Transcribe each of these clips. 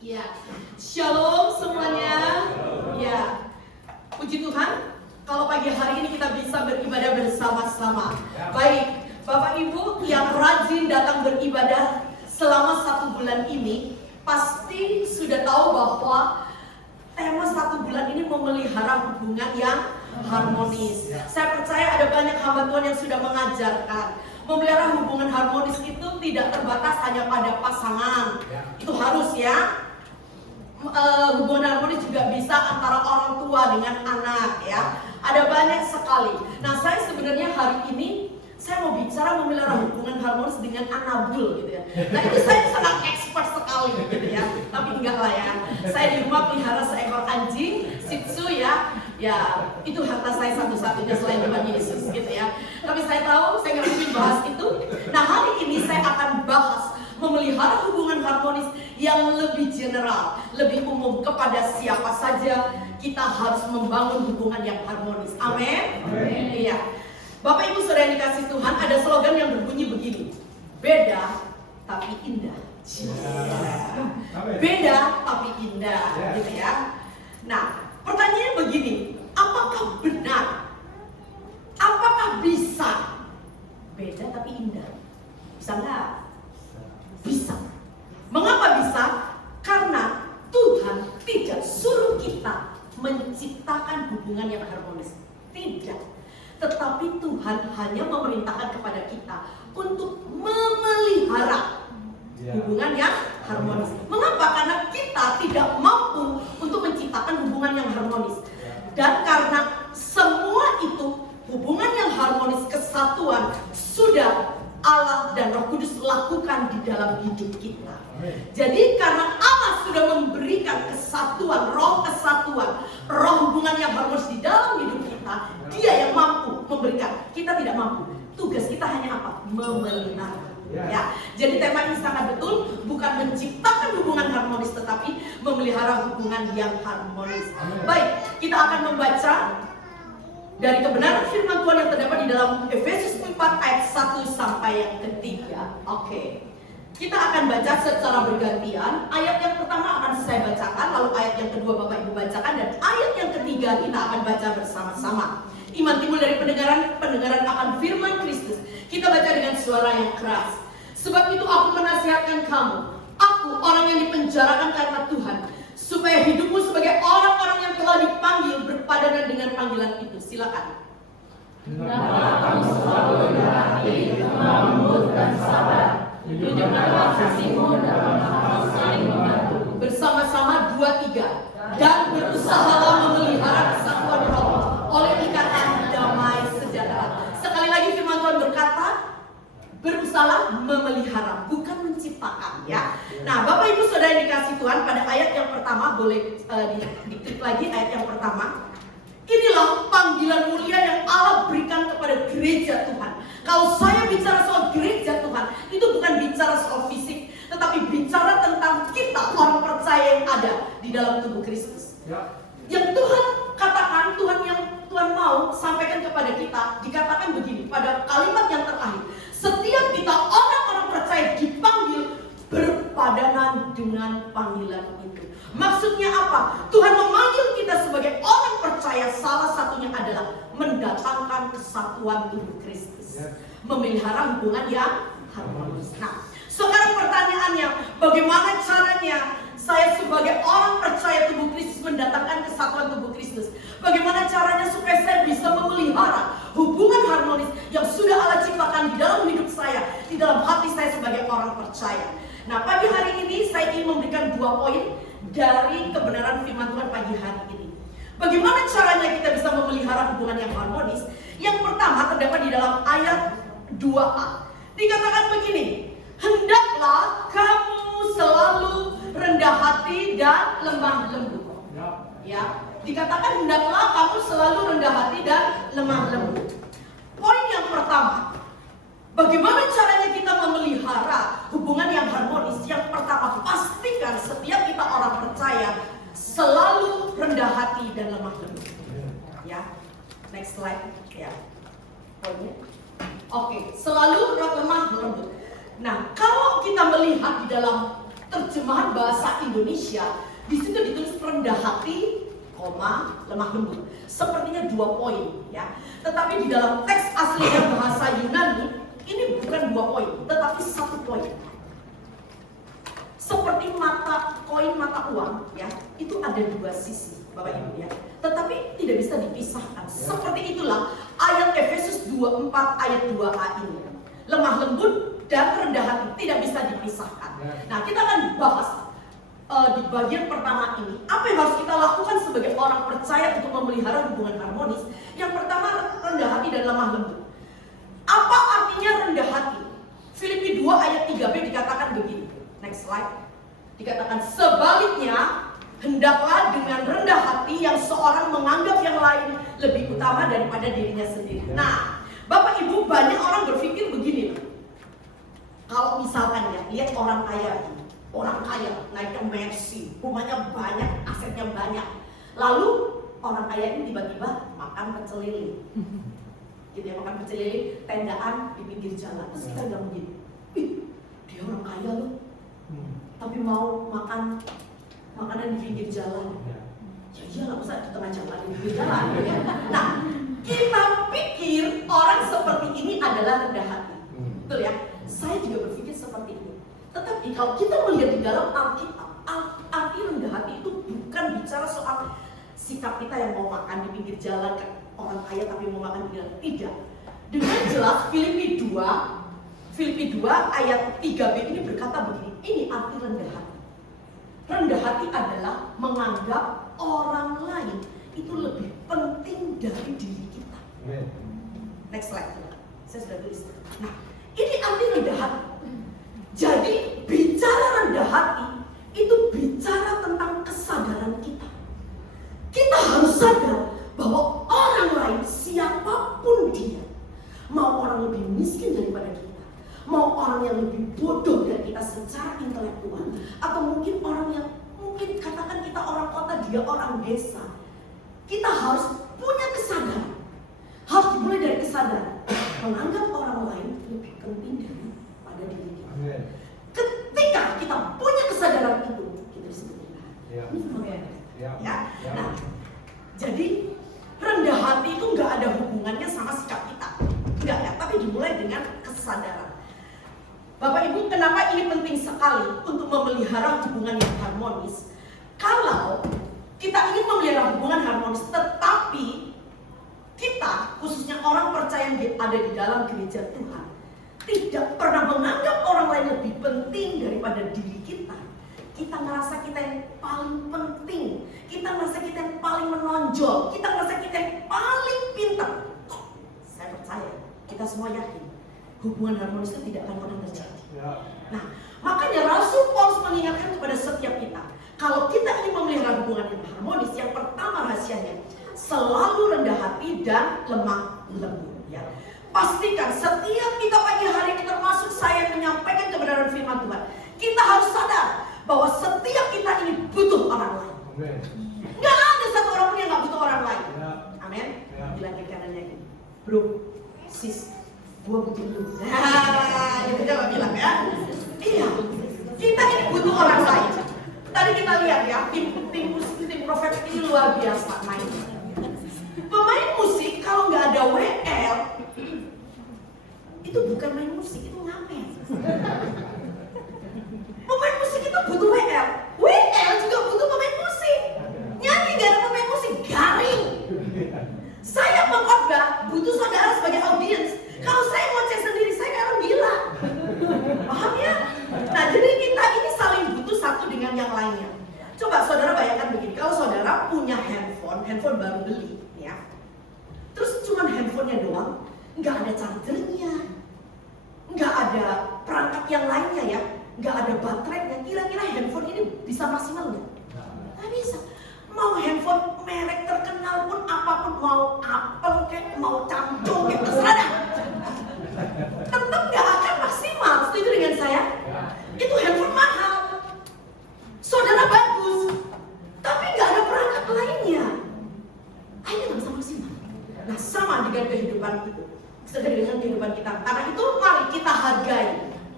Ya, shalom semuanya. Ya, puji Tuhan. Kalau pagi hari ini kita bisa beribadah bersama-sama. Baik, Bapak Ibu yang rajin datang beribadah selama 1 bulan ini, pasti sudah tahu bahwa tema 1 bulan ini memelihara hubungan yang harmonis. Saya percaya ada banyak hamba Tuhan yang sudah mengajarkan memelihara hubungan harmonis itu tidak terbatas hanya pada pasangan. Itu harus ya. Hubungan harmonis juga bisa antara orang tua dengan anak ya. Ada banyak sekali. Nah, saya sebenarnya hari ini saya mau bicara memelihara hubungan harmonis dengan anabul gitu ya. Nah, itu saya sangat expert sekali gitu ya. Tapi enggak lah ya. Saya di rumah pelihara seekor anjing Shih Tzu ya. Ya, itu harta saya satu-satunya selain Tuhan Yesus gitu ya. Tapi saya tahu saya nggak mungkin bahas itu. Nah, hari ini saya akan bahas memelihara hubungan harmonis yang lebih general, lebih umum kepada siapa saja kita harus membangun hubungan yang harmonis. Amin. Iya. Bapak Ibu Saudara yang dikasih Tuhan, ada slogan yang berbunyi begini: beda tapi indah. Beda tapi indah, gitu ya. Nah, pertanyaannya begini, apakah benar? Apakah bisa beda tapi indah? Bisa nggak? Bisa. Mengapa bisa? Karena Tuhan tidak suruh kita menciptakan hubungan yang harmonis. Tidak. Tetapi Tuhan hanya memerintahkan kepada kita untuk memelihara hubungan yang harmonis. Mengapa? Karena kita tidak mampu untuk menciptakan hubungan yang harmonis. Dan karena semua itu, hubungan yang harmonis, kesatuan, sudah Allah dan Roh Kudus lakukan di dalam hidup kita. Jadi karena Allah sudah memberikan kesatuan, roh hubungan yang harmonis di dalam hidup kita, Dia yang mampu memberikan. Kita tidak mampu. Tugas kita hanya apa? Memelihara. Ya. Jadi tema ini sangat betul, bukan menciptakan hubungan harmonis, tetapi memelihara hubungan yang harmonis. Baik, kita akan membaca dari kebenaran firman Tuhan yang terdapat di dalam Efesus 4 ayat 1 sampai yang ketiga. Oke. Kita akan baca secara bergantian. Ayat yang pertama akan saya bacakan, lalu ayat yang kedua Bapak Ibu bacakan, dan ayat yang ketiga kita akan baca bersama-sama. Iman timbul dari pendengaran akan firman Kristus. Kita baca dengan suara yang keras. Sebab itu aku menasihatkan kamu, aku orang yang dipenjarakan karena Tuhan, supaya hidupmu sebagai orang-orang yang telah dipanggil berpadanan dengan panggilan itu. Silakan. Kamu selalu rendah hati, lembut dan sabar. Tunjukkanlah kasihmu dalam hal saling membantu. Bersama-sama 2, 3. Dan berusahalah memelihara kesatuan roh oleh ikatan damai sejahtera. Sekali lagi firman Tuhan berkata, berusaha memelihara, bukan menciptakan ya. Nah, Bapak Ibu Saudara yang dikasih Tuhan, pada ayat yang pertama boleh diklik lagi ayat yang pertama. Inilah panggilan mulia yang Allah berikan kepada gereja Tuhan. Kalau saya bicara soal gereja Tuhan, itu bukan bicara soal fisik, tetapi bicara tentang kita orang percaya yang ada di dalam tubuh Kristus. Yang Tuhan katakan, yang Tuhan mau sampaikan kepada kita, dikatakan begini pada kalimat yang terakhir. Setiap kita orang-orang percaya dipanggil berpadanan dengan panggilan itu. Maksudnya apa? Tuhan memanggil kita sebagai orang percaya, salah satunya adalah mendatangkan kesatuan tubuh Kristus, memelihara hubungan yang harmonis. Nah, sekarang pertanyaannya, bagaimana caranya saya sebagai orang percaya tubuh Kristus mendatangkan kesatuan tubuh Kristus? Bagaimana caranya supaya saya bisa memelihara hubungan harmonis yang sudah Allah ciptakan di dalam hidup saya, di dalam hati saya sebagai orang percaya? Nah, pagi hari ini saya ingin memberikan 2 poin dari kebenaran firman Tuhan pagi hari ini. Bagaimana caranya kita bisa memelihara hubungan yang harmonis? Yang pertama terdapat di dalam ayat 2a. Dikatakan begini, hendaklah kamu selalu rendah hati dan lemah lembut. Ya, dikatakan hendaklah kamu selalu rendah hati dan lemah lembut. Poin yang pertama, bagaimana caranya kita memelihara hubungan yang harmonis? Yang pertama, pastikan setiap kita orang percaya selalu rendah hati dan lemah lembut. Ya, next slide. Ya, poinnya. Oke, selalu lemah lembut. Nah, kalau kita melihat di dalam terjemahan bahasa Indonesia, di situ ditulis rendah hati, lemah lembut. Sepertinya 2 poin ya. Tetapi di dalam teks aslinya bahasa Yunani ini bukan 2 poin, tetapi 1 poin. Seperti koin mata uang ya, itu ada 2 sisi, Bapak Ibu ya. Tetapi tidak bisa dipisahkan. Seperti itulah ayat Efesus 24 ayat 2a ini. Lemah lembut dan rendah hati tidak bisa dipisahkan. Nah, kita akan bahas di bagian pertama ini, apa yang harus kita lakukan sebagai orang percaya untuk memelihara hubungan harmonis. Yang pertama, rendah hati dan lemah lembut. Apa artinya rendah hati? Filipi 2 ayat 3b dikatakan begini. Next slide. Dikatakan sebaliknya, hendaklah dengan rendah hati yang seorang menganggap yang lain lebih utama daripada dirinya sendiri. Nah, Bapak Ibu, banyak orang berpikir begini. Kalau misalkan ya, lihat orang kaya naik ke Mercy, rumahnya banyak, asetnya banyak. Lalu orang kaya ini tiba-tiba makan pecel lele. Gitu ya, makan pecel lele, tendaan di pinggir jalan. Terus kita bilang begini, ih, dia orang kaya loh, tapi mau makan makanan di pinggir jalan. Ya iyalah, masa di tengah jalan di pinggir jalan ya. Nah, kita pikir orang seperti ini adalah rendah hati. Betul ya? Saya juga berpikir seperti ini. Tetapi kalau kita melihat di dalam Alkitab, arti rendah hati itu bukan bicara soal sikap kita yang mau makan di pinggir jalan, orang kaya tapi mau makan di jalan. Tidak. Dengan jelas Filipi 2 ayat 3b ini berkata begini, ini arti rendah hati. Rendah hati adalah menganggap orang lain itu lebih penting dari diri kita. Next slide. Saya sudah tulis. Nah, ini arti rendah hati. Jadi bicara rendah hati itu bicara tentang kesadaran kita. Kita harus sadar bahwa orang lain, siapapun dia, mau orang lebih miskin daripada kita, mau orang yang lebih bodoh dari kita secara intelektual, atau mungkin orang yang mungkin katakan kita orang kota, dia orang desa, kita harus punya kesadaran. Harus dimulai dari kesadaran menganggap orang lain lebih penting daripada diri kita. Ketika kita punya kesadaran itu, kita disebut rendah hati. Ini fenomena. Ya. Nah, jadi rendah hati itu nggak ada hubungannya sama sikap kita, nggak ya. Tapi dimulai dengan kesadaran. Bapak Ibu, kenapa ini penting sekali untuk memelihara hubungan yang harmonis? Kalau kita ingin memelihara hubungan harmonis, tetapi kita, khususnya orang percaya yang ada di dalam gereja Tuhan, tidak pernah menganggap orang lain lebih penting daripada diri kita. Kita merasa kita yang paling penting, kita merasa kita yang paling menonjol, kita merasa kita yang paling pintar. Saya percaya, kita semua yakin hubungan harmonis itu tidak akan pernah terjadi. Nah, makanya Rasul Paulus mengingatkan kepada setiap kita, kalau kita ingin memelihara hubungan yang harmonis, yang pertama rahasianya selalu rendah hati dan lemah lembut. Ya. Pastikan setiap kita pagi hari, termasuk saya yang menyampaikan kebenaran firman Tuhan, kita harus sadar bahwa setiap kita ini butuh orang lain. Nggak ada satu orang pun yang nggak butuh orang lain. Amin. Bilang ke kanannya ini, bro, sis, gua butuh lu. Nah, gitu coba bilang ya. Iya, kita ini butuh orang lain. Tadi kita lihat ya, tim Prophet ini luar biasa mainnya. Pemain musik kalau nggak ada WL, itu bukan main musik, itu ngamen. Pemain musik itu butuh WL. WL juga butuh pemain musik. Nyanyi nggak ada pemain musik, garing. Saya pengkhotbah butuh saudara sebagai audiens. Kalau saya ngoceh sendiri, saya kayak orang gila. Paham ya? Nah, jadi kita ini saling butuh satu dengan yang lainnya. Coba saudara bayangkan begini, kalau saudara punya handphone baru beli, ya. Terus cuman handphonenya doang, nggak ada chargernya, nggak ada perangkat yang lainnya ya, nggak ada baterainya. Kira-kira handphone ini bisa maksimal nggak? Nggak bisa. Mau handphone merek terkenal pun apapun, mau Apple kayak mau Samsung kayak terserah dah, tetap nggak akan maksimal. Setuju dengan saya? Itu handphone mahal, saudara bagus, tapi nggak ada perangkat lainnya, akhirnya nggak bisa maksimal. Nah, sama dengan kehidupan kita. Karena itu mari kita hargai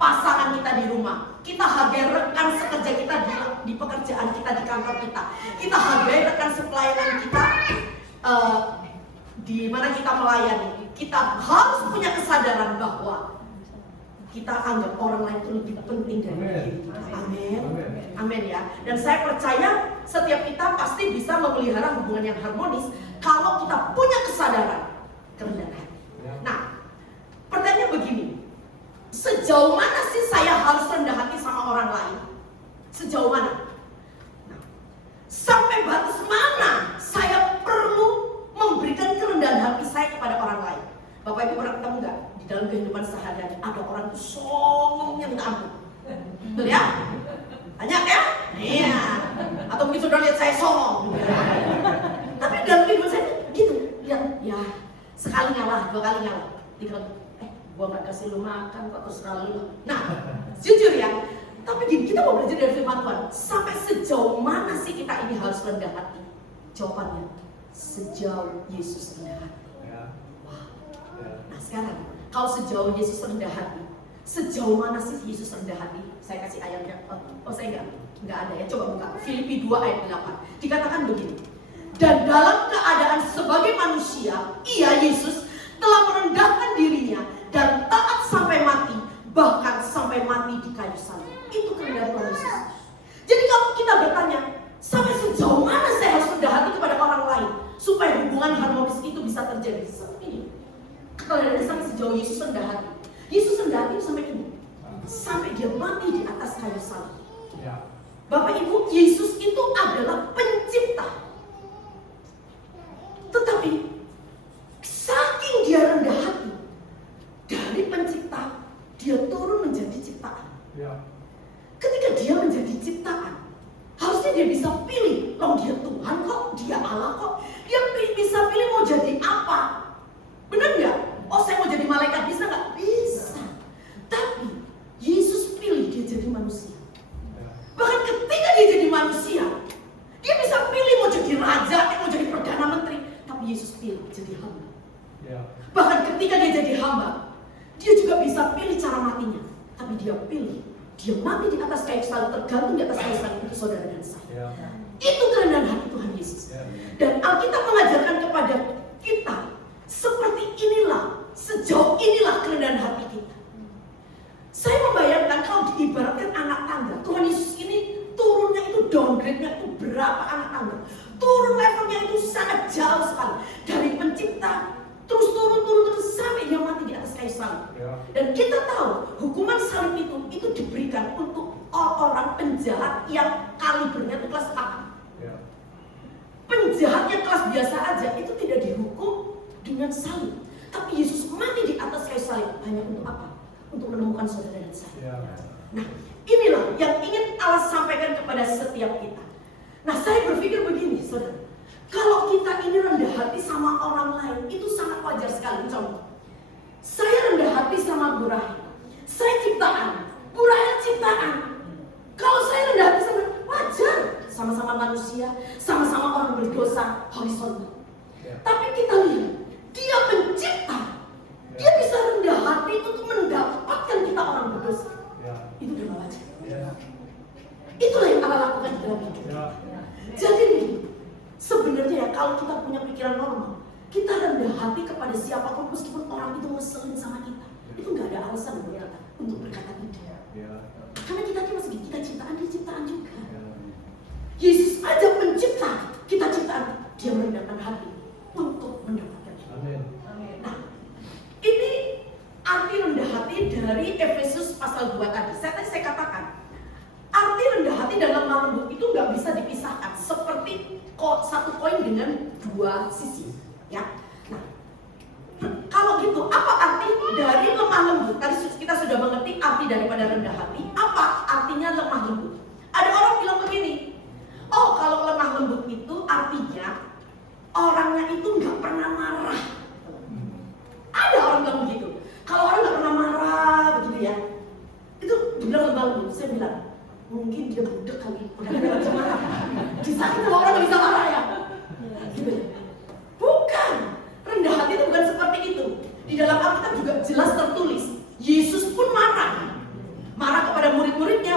pasangan kita di rumah. Kita hargai rekan sekerja kita di pekerjaan kita, di kantor kita. Kita hargai rekan sepelayanan kita di mana kita melayani. Kita harus punya kesadaran bahwa kita anggap orang lain itu lebih penting dari diri kita. Amin. Amin ya. Dan saya percaya setiap kita pasti bisa memelihara hubungan yang harmonis kalau kita punya kesadaran kerendahan hati. Nah, pertanyaannya begini. Sejauh mana sih saya harus rendah hati sama orang lain? Sejauh mana? Nah, sampai batas mana saya perlu memberikan kerendahan hati saya kepada orang lain? Bapak Ibu pernah ketemu nggak di dalam kehidupan sehari-hari ada orang tuh songongnya minta ampun? Betul ya? Banyak ya? Iya. Atau mungkin sudah lihat saya songong. Tapi dalam kehidupan saya gitu, ya sekali ngalah, 2 kali ngalah, 3 kali. Gua nggak kasih lu makan kok terserah lu. Nah, jujur ya. Tapi gini, kita mau belajar dari firman Tuhan. Sampai sejauh mana sih kita ini harus rendah hati? Jawabannya, sejauh Yesus rendah hati. Wah. Nah sekarang, kalau sejauh Yesus rendah hati, sejauh mana sih Yesus rendah hati? Saya kasih ayatnya. Saya nggak ada ya. Coba buka. Filipi 2 ayat 8. Dikatakan begini. Dan dalam keadaan sebagai manusia, Ia Yesus telah merendahkan dirinya dan taat sampai mati, bahkan sampai mati di kayu salib. Itu kerendahan Tuhan Yesus. Jadi kalau kita bertanya, sampai sejauh mana saya harus rendah hati kepada orang lain supaya hubungan harmonis itu bisa terjadi? Seperti ini. Kalau ada sampai sejauh Yesus rendah hati. Yesus rendah hati sampai ini. Sampai dia mati di atas kayu salib. Bapak Ibu, Yesus itu adalah pencipta. Tetapi saking dia rendah hati, dari pencipta dia turun menjadi ciptaan. Ketika dia menjadi ciptaan, harusnya dia bisa pilih. Loh, dia Tuhan kok, dia Allah kok. Dia bisa pilih mau jadi apa. Benar nggak? Oh, saya mau jadi malaikat, bisa nggak? Bisa. Tapi Yesus pilih dia jadi manusia. Bahkan ketika dia jadi manusia, dia bisa pilih mau jadi raja, mau jadi perdana menteri. Tapi Yesus pilih jadi hamba. Bahkan ketika dia jadi hamba, dia juga bisa pilih cara matinya. Tapi dia pilih, dia mati di atas kayu salib, tergantung di atas kayu salib itu saudara dan saya. Itu kerendahan hati Tuhan Yesus. Dan Alkitab mengajarkan kepada kita, seperti inilah, sejauh inilah kerendahan hati kita. Saya membayangkan kalau diibaratkan anak tangga, Tuhan Yesus ini turunnya itu downgrade-nya itu berapa anak tangga. Turun levelnya itu sangat jauh sekali. Dari pencipta, terus turun sampai dia mati di atas kayu salib. Dan kita tahu hukuman salib itu diberikan untuk orang penjahat yang kalibernya itu kelas A. Penjahat yang kelas biasa aja itu tidak dihukum dengan salib. Tapi Yesus mati di atas kayu salib hanya untuk apa? Untuk menemukan saudara dan saya. Nah, inilah yang ingin Allah sampaikan kepada setiap kita. Nah, saya berpikir begini, saudara. Kalau kita ini rendah hati sama orang lain, itu sangat wajar sekali. Contoh, saya rendah hati sama Bu Rahel. Saya ciptaan, Bu Rahel ciptaan. Kalau saya rendah hati sama, wajar. Sama-sama manusia, sama-sama orang berdosa, horizontal. Tapi kita lihat, dia pencipta. Dia bisa rendah hati untuk mendapatkan kita orang berdosa. Itu udah wajar. Itulah yang Allah lakukan di dalam hidup. Jadi sebenarnya kalau kita punya pikiran normal, kita rendah hati kepada siapapun meskipun orang itu ngeselin sama kita, itu nggak ada alasan buat kita untuk berkata tidak. Karena kita masih kita ciptaan, dia ciptaan juga. Yesus aja pencipta, kita ciptaan, dia merendahkan hati untuk mendapatkan kita. Nah, ini arti rendah hati dari Efesus pasal 2 tadi. Saya katakan, arti rendah hati dan lemah lembut itu nggak bisa dipisahkan. Seperti satu koin dengan 2 sisi, ya. Nah, kalau gitu, apa arti dari lemah lembut? Tadi kita sudah mengerti arti daripada rendah hati. Apa artinya lemah lembut? Ada orang bilang begini, oh kalau lemah lembut itu artinya orangnya itu nggak pernah marah. Ada orang bilang begitu. Kalau orang nggak pernah marah, begitu ya, itu dibilang lemah lembut. Saya bilang, mungkin dia budek kali, udah gak bisa marah. Disakit sama orang gak bisa marah ya? Gitu. Bukan, rendah hati itu bukan seperti itu. Di dalam Alkitab juga jelas tertulis, Yesus pun marah. Marah kepada murid-muridnya,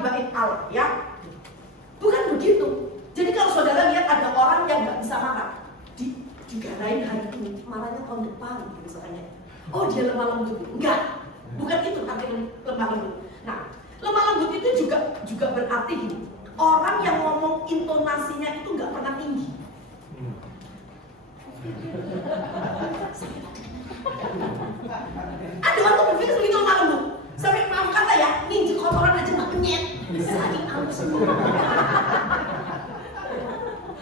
tiba-tibain Allah, ya. Bukan begitu. Jadi kalau saudara lihat ada orang yang nggak bisa marah, digarain hari ini, marahnya tahun depan, gitu misalnya. Oh dia lemah lembut, enggak. Bukan itu arti lemah lembut. Nah, lemah lembut itu juga berarti gini, orang yang ngomong intonasinya itu nggak pernah tinggi. Ada orang berpikir begitu lemah lembut. Sampai maafkan saya, ninju kotoran aja nggak penyet. Saking halus.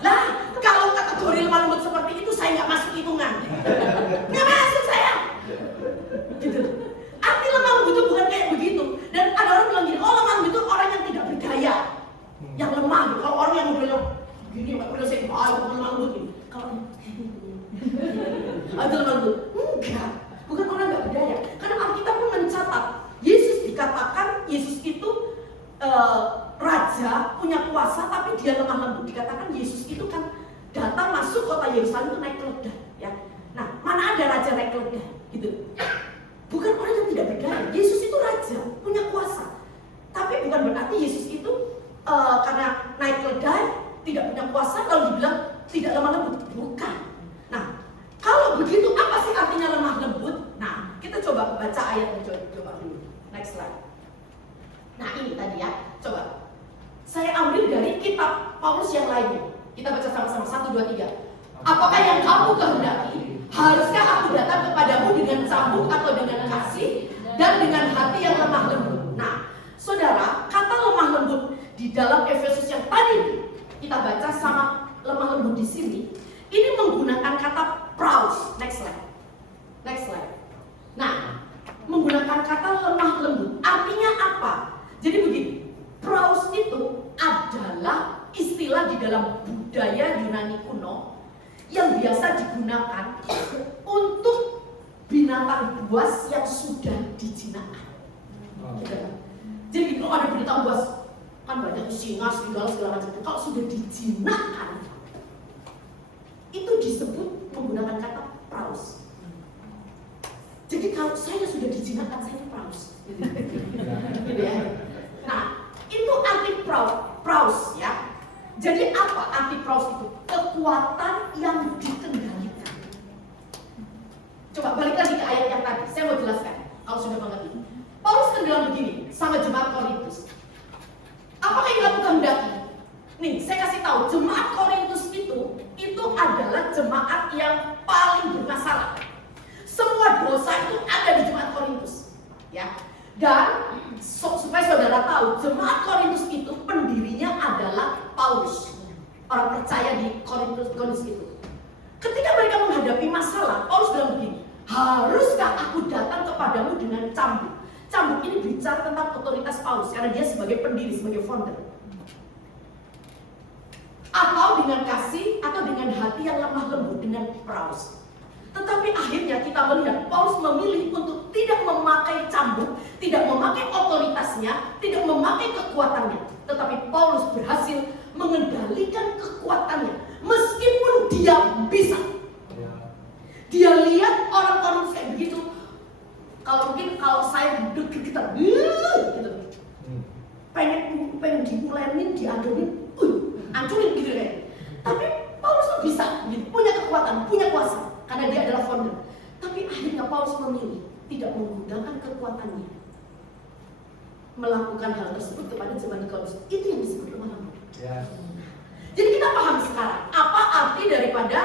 Lah, kalau kategori lemah lembut seperti itu saya nggak masuk hitungan. Nggak masuk saya. Gitu. Arti lemah lembut itu bukan kayak begitu. Dan ada orang bilang gini, oh lemah lembut itu orang yang tidak berdaya, yang lemah. Kalau orang yang bilang gini, nggak pernah saya bukan lemah lembut ini. Kalau itu lemah lembut, enggak. Bukan orang nggak berdaya. Karena Alkitab pun mencatat, Yesus dikatakan, Yesus itu raja, punya kuasa, tapi dia lemah lembut. Dikatakan Yesus itu kan datang masuk kota Yerusalem itu naik keledai, ya. Nah, mana ada raja naik keledai, gitu. Bukan orang yang tidak berdaya. Yesus itu raja, punya kuasa. Tapi bukan berarti Yesus itu karena naik keledai tidak punya kuasa lalu dibilang tidak lemah lembut. Bukan. Nah, kalau begitu apa sih artinya lemah lembut? Nah, kita coba baca ayatnya, coba dulu. Next slide. Nah, ini tadi ya, coba. Saya ambil dari kitab Paulus yang lainnya. Kita baca sama-sama, 1, 2, 3. Apakah yang kamu kehendaki? Haruskah aku datang kepadamu dengan cambuk atau dengan kasih dan dengan hati yang lemah lembut? Nah, saudara, kata lemah lembut di dalam Efesus yang tadi kita baca sama lemah lembut di sini, ini menggunakan kata praus. Next slide. Next slide. Nah, menggunakan kata lemah lembut. Artinya apa? Jadi begini, praus itu adalah istilah di dalam budaya Yunani kuno yang biasa digunakan untuk binatang buas yang sudah dijinakkan. Jadi kalau ada binatang buas, kan banyak singa, serigala, segala macam. Kalau sudah dijinakkan, itu disebut menggunakan kata praus. Jadi kalau saya sudah dijinakkan, saya praus. Gitu ya. Nah, itu arti praus ya. Jadi apa arti praus itu? Kekuatan yang dikendalikan. Coba balik lagi ke ayat yang tadi. Saya mau jelaskan kalau sudah mengerti. Paulus kan bilang begini sama jemaat Korintus. Apakah yang kamu kehendaki? Nih, saya kasih tahu, jemaat Korintus itu adalah jemaat yang paling bermasalah. Semua dosa itu ada di jemaat Korintus, ya. Dan supaya saudara tahu, jemaat Korintus itu pendirinya adalah Paulus, orang percaya di Korintus itu. Ketika mereka menghadapi masalah, Paulus bilang begini, haruskah aku datang kepadamu dengan cambuk? Cambuk ini bicara tentang otoritas Paulus karena dia sebagai pendiri, sebagai founder. Atau dengan kasih, atau dengan hati yang lemah lembut, dengan praus. Tetapi akhirnya kita melihat Paulus memilih untuk tidak memakai cambuk, tidak memakai otoritasnya, tidak memakai kekuatannya. Tetapi Paulus berhasil mengendalikan kekuatannya meskipun dia bisa. Dia lihat orang Korintus kayak begitu. Kalau saya duduk kita gitu. Pengen diulenin, diadonin, hancurin gitu kan. Tapi Paulus tuh bisa, gitu, punya kekuatan, punya kuasa. Karena dia adalah founder. Tapi akhirnya Paulus memilih tidak menggunakan kekuatannya melakukan hal tersebut kepada jemaat Korintus. Itu yang disebut lemah lembut. Jadi kita paham sekarang apa arti daripada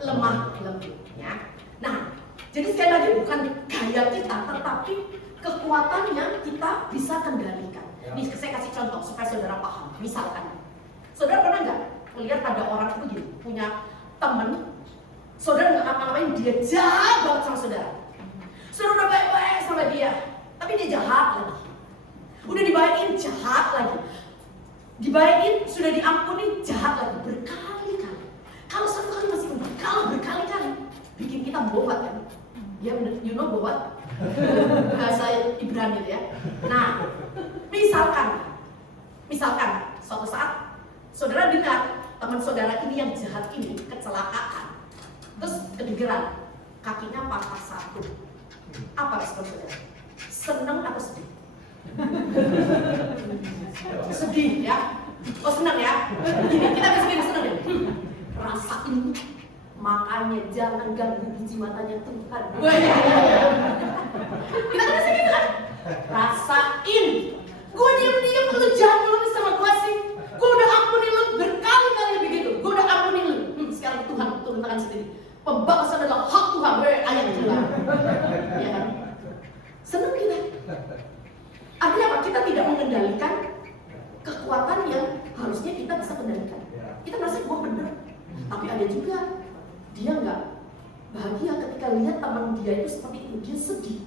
lemah lembut, ya. Nah, jadi sekali lagi bukan gaya kita, tetapi kekuatan yang kita bisa kendalikan. Nih saya kasih contoh supaya saudara paham. Misalkan, saudara pernah nggak melihat ada orang itu begini, punya temen, saudara nggak ngapa-ngapain, dia jahat banget sama saudara. Saudara udah baik-baik sama dia, tapi dia jahat lagi. Udah dibaikin, jahat lagi. Dibaikin, sudah diampuni, jahat lagi. Berkali-kali. Kalau satu kali masih enggak, kalau berkali-kali bikin kita bobat kan. Ya bener, you know bobat? Bahasa Ibrani itu ya. Nah, misalkan suatu saat saudara dengar teman saudara ini yang jahat ini kecelakaan, terus kedengeran kakinya patah satu. Apa respon saudara? Seneng atau sedih? Sedih ya. Oh senang ya. Gini, kita bisa gini senang deh. Rasain. Makanya jangan ganggu biji matanya Tuhan. Kita kan sih gitu kan. Rasain. Gue diem-diem lu jangan lu sama gue sih. Gue udah ampuni lu berkali-kali begitu. Gue udah ampuni lu. Sekarang Tuhan turun tangan sendiri. Pembalasan adalah hak Tuhan. Ayat Tuhan. Ya kan? Senang kita. Artinya apa? Kita tidak mengendalikan kekuatan yang harusnya kita bisa kendalikan. Kita merasa gue benar. Tapi ada juga dia nggak bahagia ketika lihat teman dia itu seperti itu. Dia sedih.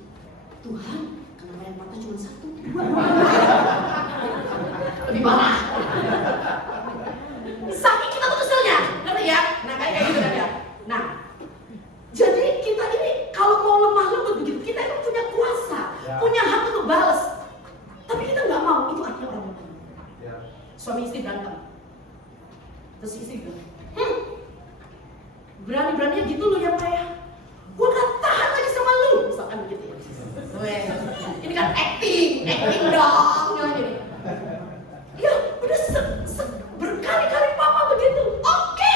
Tuhan, kenapa yang patah cuma satu? Lebih parah. Saking kita tuh keselnya, ngerti ya? Nah kayak gitu kan ya. Nah, jadi kita ini kalau mau lemah lembut begitu, kita itu punya kuasa, punya hak untuk balas. Tapi kita nggak mau, itu artinya orang lemah. Suami istri berantem, terus istri bilang, berani-beraninya gitu lu ya Pak ya? Gue gak tahan lagi sama lu, misalkan begitu ya. Ini kan acting dong, gini. Ya udah berkali-kali papa begitu. Oke,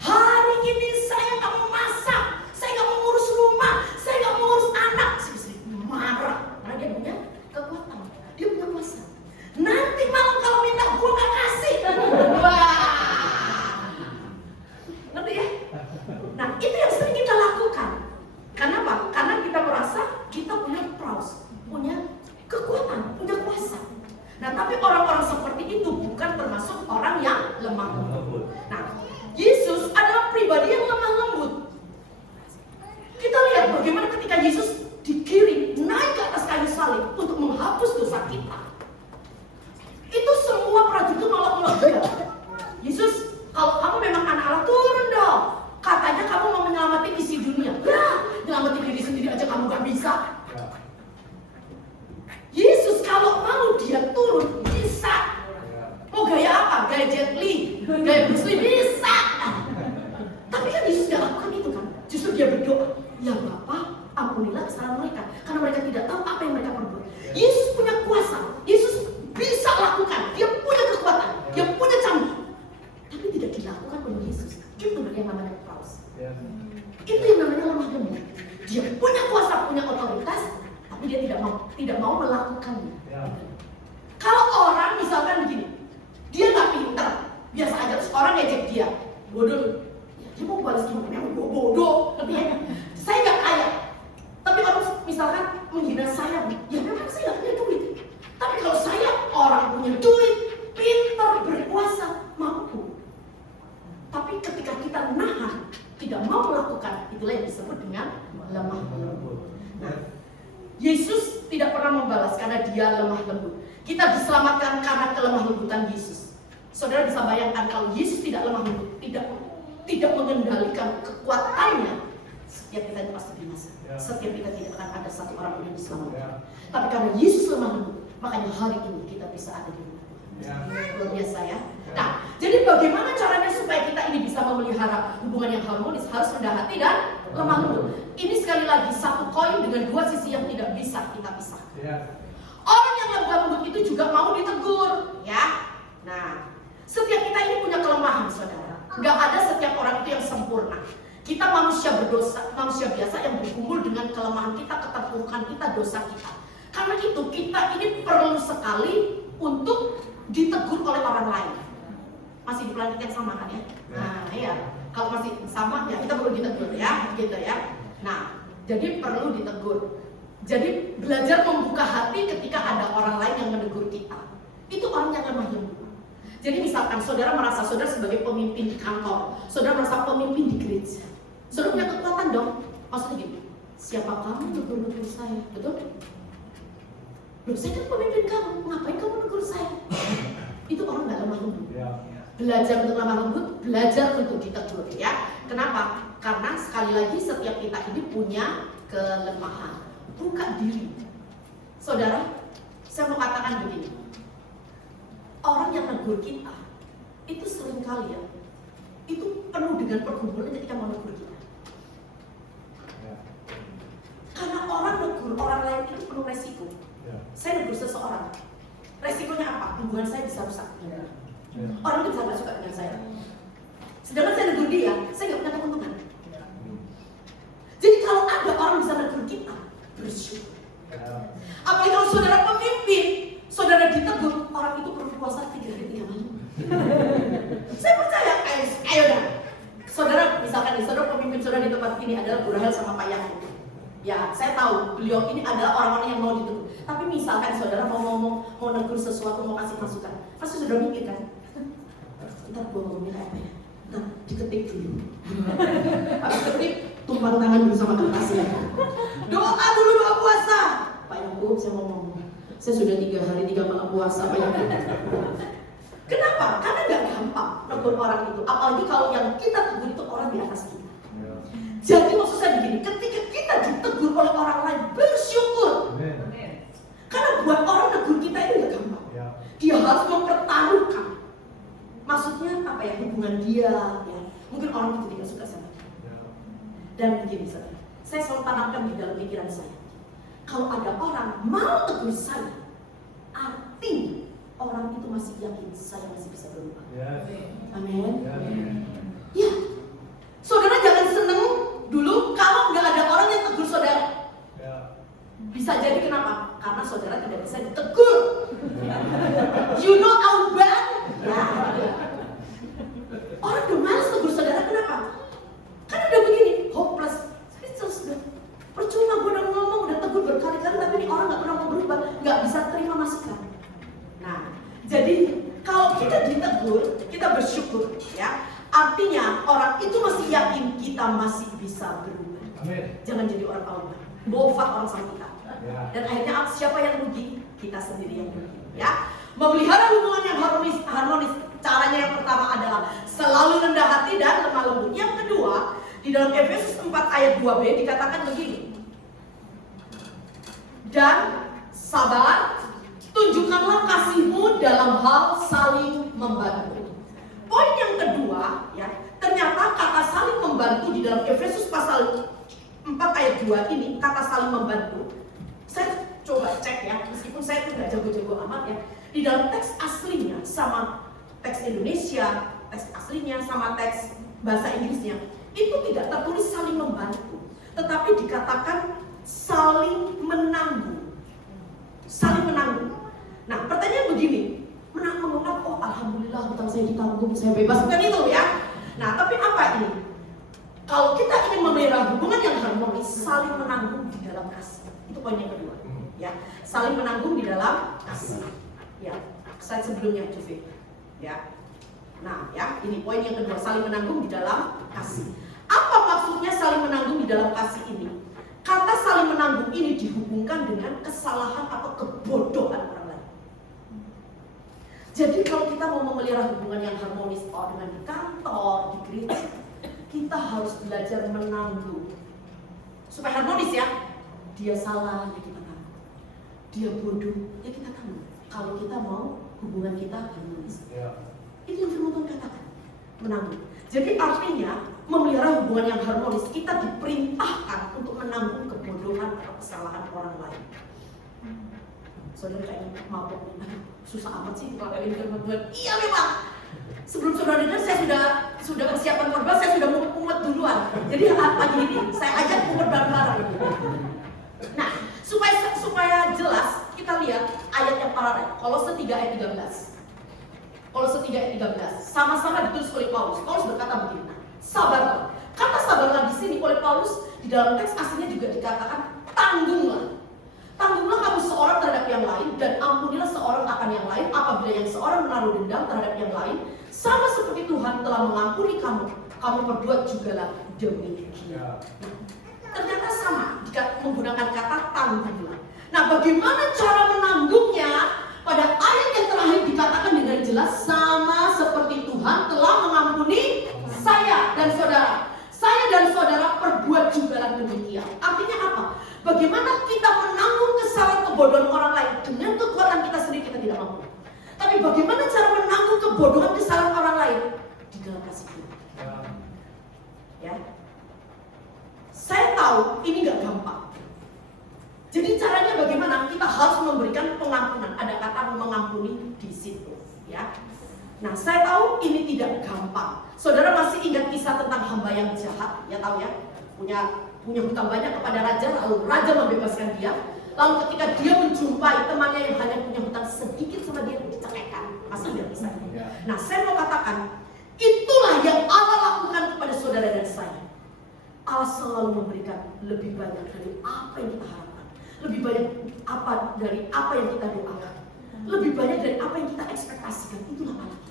hari ini saya gak mau masak, saya gak mau ngurus rumah, saya gak mau ngurus anak. Saya marah, karena dia punya kekuatan, dia punya kuasa. Nanti malam kalau minta gue gak kasih. Ngerti ya? Nah itu yang sering kita lakukan. Kenapa? Karena kita merasa kita punya praus, punya kekuatan, punya kuasa. Nah tapi orang-orang seperti itu bukan termasuk orang yang lemah lembut. Nah Yesus adalah pribadi yang lemah lembut. Kita lihat bagaimana ketika Yesus dikirim naik ke atas kayu salib untuk menghapus dosa kita. Itu semua prajurit itu nolak dia. Yesus, kalau kamu memang anak Allah turun dong. Katanya kamu mau menyelamatkan isi dunia. Ya, nyelamatin diri sendiri aja kamu gak bisa. Yesus kalau mau dia turun bisa. Mau gaya apa? Gaya Jet Li, gaya Bruce Lee bisa. Tapi kan Yesus gak lakukan itu kan. Justru dia berdoa, ya Bapa, ampunilah kesalahan mereka, karena mereka tidak tahu apa yang mereka perbuat. Yesus punya kuasa. Yesus bisa lakukan. Dia punya kekuatan. Dia punya canggih. Tapi tidak dilakukan oleh Yesus. Itu yang namanya paus. Itu yang namanya lemah lembut. Dia punya kuasa, punya otoritas, tapi dia tidak mau melakukannya. Kalau orang misalkan begini, dia nggak pintar, biasa aja terus orang ngejek dia, bodoh. Ya, dia mau balas gimana? Bodoh, ngerti ya? Saya nggak kaya, tapi orang misalkan menghina saya, ya memang saya nggak punya duit. Tapi kalau saya orang punya duit, pintar, berkuasa, mampu. Tapi ketika kita nahan, tidak mau melakukan, itulah yang disebut dengan lemah lembut. Nah, Yesus tidak pernah membalas karena dia lemah lembut. Kita diselamatkan karena kelemah lembutan Yesus. Saudara bisa bayangkan kalau Yesus tidak lemah lembut, tidak mengendalikan kekuatannya, setiap kita itu pasti binasa. Setiap kita tidak akan ada satu orang pun yang diselamatkan. Tapi karena Yesus lemah lembut, makanya hari ini kita bisa ada di rumah Tuhan. Luar biasa ya. Nah, jadi bagaimana caranya supaya kita ini bisa memelihara hubungan yang harmonis? Harus rendah hati dan lemah lembut. Ini sekali lagi satu koin dengan dua sisi yang tidak bisa kita pisahkan. Orang yang lemah lembut itu juga mau ditegur, ya. Nah, setiap kita ini punya kelemahan, saudara. Gak ada setiap orang itu yang sempurna. Kita manusia berdosa, manusia biasa yang bergumul dengan kelemahan kita, keterpurukan kita, dosa kita. Karena itu kita ini perlu sekali untuk ditegur oleh orang lain. Masih di planet yang sama kan ya? Nah ya, kalau masih sama ya kita perlu ditegur ya, gitu ya. Nah, jadi perlu ditegur. Jadi belajar membuka hati ketika ada orang lain yang menegur kita. Itu orang yang lemah lembut. Jadi misalkan saudara merasa saudara sebagai pemimpin di kantor, saudara merasa pemimpin di gereja, saudara punya kekuatan dong. Maksudnya gini, siapa kamu negur-negur saya? Betul? Loh, saya kan pemimpin kamu, ngapain kamu negur saya? Itu orang gak lemah lembut. Belajar untuk lemah lembut, belajar untuk ditegur ya. Kenapa? Karena sekali lagi setiap kita ini punya kelemahan. Buka diri. Saudara, saya mau katakan begini. Orang yang negur kita itu seringkali ya, itu penuh dengan pergumulan ketika mau negur kita. Karena orang negur orang lain itu penuh resiko. Saya negur seseorang, resikonya apa? hubungan saya bisa rusak. Orang itu bisa gak suka dengan saya. Sedangkan saya negur dia, saya gak punya keuntungan. Jadi kalau ada orang bisa negur kita, bersyukur. Apalagi kalau saudara pemimpin, saudara ditegur, orang itu berpuasa 3 hari 3 malam. Saya percaya, ayo dah. Saudara, misalkan nih, saudara pemimpin saudara di tempat ini adalah Bu Rahel sama Pak Yakub. Ya, saya tahu beliau ini adalah orang-orang yang mau ditegur. Tapi misalkan saudara mau ngomong, mau negur sesuatu, mau kasih masukan, pasti saudara mikir kan? Ntar gue ngomongnya apa ya? Ntar diketik dulu. Habis ketik, tumpang tangan dulu sama kertasnya. Doa dulu doa puasa. Pak Yakub, saya mau ngomong. Saya sudah 3 hari 3 malam puasa, Pak Yakub. Kenapa? Karena gak gampang negur orang itu. Apalagi kalau yang kita tegur itu orang di atas kita. Jadi maksud saya begini, ketika kita ditegur oleh orang lain, bersyukur. Karena buat orang negur kita itu gak gampang. Dia harus mempertaruhkan. Maksudnya apa ya, hubungan dia ya. Mungkin orang itu tidak suka sama dia. Dan begini saudara, saya selalu tanamkan di dalam pikiran saya, kalau ada orang mau tegur saya, artinya orang itu masih yakin saya masih bisa berubah. Amin. Ya, saudara jangan seneng dulu kalau nggak ada orang yang tegur saudara. Bisa jadi kenapa? Karena saudara tidak bisa ditegur. You know how bad? Ya. Orang udah malas tegur saudara, kenapa? Karena udah begini, hopeless. Sudah percuma gue udah ngomong, udah tegur berkali-kali, tapi ini orang nggak pernah mau berubah, nggak bisa terima masukan. Nah, jadi kalau kita ditegur, kita bersyukur, ya. Artinya orang itu masih yakin kita masih bisa berubah. Amin. Jangan jadi orang awam, bofat orang sama kita. Dan akhirnya siapa yang rugi? Kita sendiri yang rugi. Ya, memelihara hubungan yang harmonis. Caranya yang pertama adalah selalu rendah hati dan lemah lembut. Yang kedua, di dalam Efesus 4 ayat 2b dikatakan begini. Dan sabar, tunjukkanlah kasihmu dalam hal saling membantu. Poin yang kedua, ya, ternyata kata saling membantu di dalam Efesus pasal 4 ayat 2 ini, kata saling membantu. Saya coba cek ya, meskipun saya tuh gak jago-jago amat ya. Di dalam teks aslinya sama teks Indonesia, teks aslinya sama teks bahasa Inggrisnya, itu tidak tertulis saling membantu, tetapi dikatakan saling menanggung. Saling menanggung. Nah, pertanyaan begini, menanggung oh alhamdulillah hutang saya ditanggung, saya bebas, bukan itu ya. Nah, tapi apa ini? Kalau kita ingin memelihara hubungan yang harmonis, saling menanggung di dalam kasih. Itu poin yang kedua, ya. Saling menanggung di dalam kasih. Ya, slide sebelumnya Juve. Ya. Nah, ya, ini poin yang kedua, saling menanggung di dalam kasih. Apa maksudnya saling menanggung di dalam kasih ini? Kata saling menanggung ini dihubungkan dengan kesalahan atau kebodohan orang lain. Jadi kalau kita mau memelihara hubungan yang harmonis dengan di kantor, di gereja, kita harus belajar menanggung. Supaya harmonis ya. Dia salah, ya kita tahu. Dia bodoh, ya kita tahu. Kalau kita mau hubungan kita harmonis. Itu yang firman Tuhan katakan, menanggung. Jadi artinya memelihara hubungan yang harmonis, kita diperintahkan untuk menanggung kebodohan atau kesalahan orang lain. Saudara kayaknya mabuk, susah amat sih dipakai firman Tuhan. Iya memang. Sebelum saudara dengar, saya sudah persiapan khotbah, saya sudah mau umat duluan. Jadi pagi ini saya ajak umat bareng-bareng. Nah, supaya jelas, kita lihat ayat yang paralel. Kolose 3 ayat 13. Kolose 3 ayat 13 sama-sama ditulis oleh Paulus. Paulus berkata begini, nah, sabarlah. Kata sabarlah di sini oleh Paulus di dalam teks aslinya juga dikatakan tanggunglah. Tanggunglah kamu seorang terhadap yang lain dan ampunilah seorang akan yang lain apabila yang seorang menaruh dendam terhadap yang lain, sama seperti Tuhan telah mengampuni kamu, kamu berbuat jugalah demikian. Ternyata sama jika menggunakan kata tanggunglah. Nah, bagaimana cara menanggungnya? Pada ayat yang terakhir dikatakan dengan jelas, sama seperti Tuhan telah mengampuni saya dan saudara. Saya dan saudara perbuat jugalah demikian. Artinya apa? Bagaimana kita menanggung kesalahan kebodohan orang lain? Dengan kekuatan kita sendiri kita tidak mampu. Tapi bagaimana cara menanggung kebodohan kesalahan orang lain? Di dalam kasih Tuhan. Ya. Saya tahu ini gak gampang. Jadi caranya bagaimana? Kita harus memberikan pengampunan. Ada kata mengampuni di situ, ya. Nah, saya tahu ini tidak gampang. Saudara masih ingat kisah tentang hamba yang jahat? Ya tahu ya, punya hutang banyak kepada raja, lalu raja membebaskan dia. Lalu ketika dia menjumpai temannya yang hanya punya hutang sedikit sama dia, dicekekkan. Masih ingat kisahnya? Nah, saya mau katakan, itulah yang Allah lakukan kepada saudara dan saya. Allah selalu memberikan lebih banyak dari apa yang kita harapkan. Lebih banyak dari apa yang kita doakan. Lebih banyak dari apa yang kita ekspektasikan. Itulah Allah kita.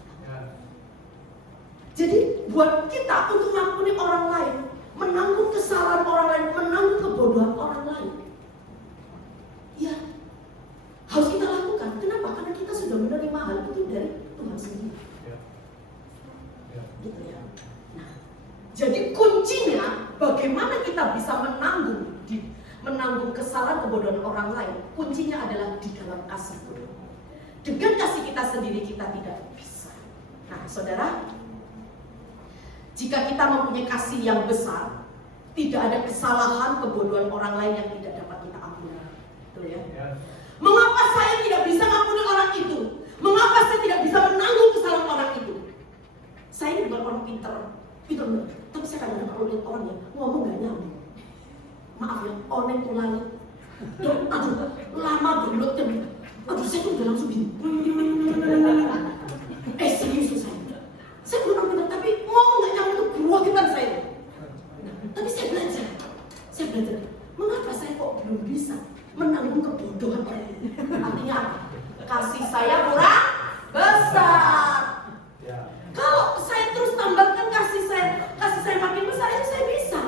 Jadi buat kita untuk mengampuni orang lain, menanggung kesalahan orang lain, menanggung kebodohan orang lain, ya harus kita lakukan. Kenapa? Karena kita sudah menerima hal itu dari Tuhan sendiri. Gitu ya. Nah, jadi kuncinya bagaimana kita bisa menanggung kesalahan kebodohan orang lain. Kuncinya adalah di dalam kasih Tuhan. Dengan kasih kita sendiri kita tidak bisa. Nah, saudara, jika kita mempunyai kasih yang besar, tidak ada kesalahan kebodohan orang lain yang tidak dapat kita ampuni. Betul ya? Mengapa saya tidak bisa mengampuni orang itu? Mengapa saya tidak bisa menanggung kesalahan orang itu? Saya ini bukan orang pinter bener. Tapi saya kadang-kadang kalau lihat orang ya ngomong gak nyambung. Maaf ya, oneng tuh lali. Aduh, lama gelut kan. Aduh, saya tuh udah langsung gini. Serius tuh saya. Saya bukan orang pinter, tapi ngomong gak nyambung tuh grogetan saya. Nah, tapi saya belajar. Mengapa saya kok belum bisa menanggung kebodohan orang ini? Artinya apa? Kasih saya kurang besar. Kalau saya terus tambahkan kasih saya makin besar, itu saya bisa.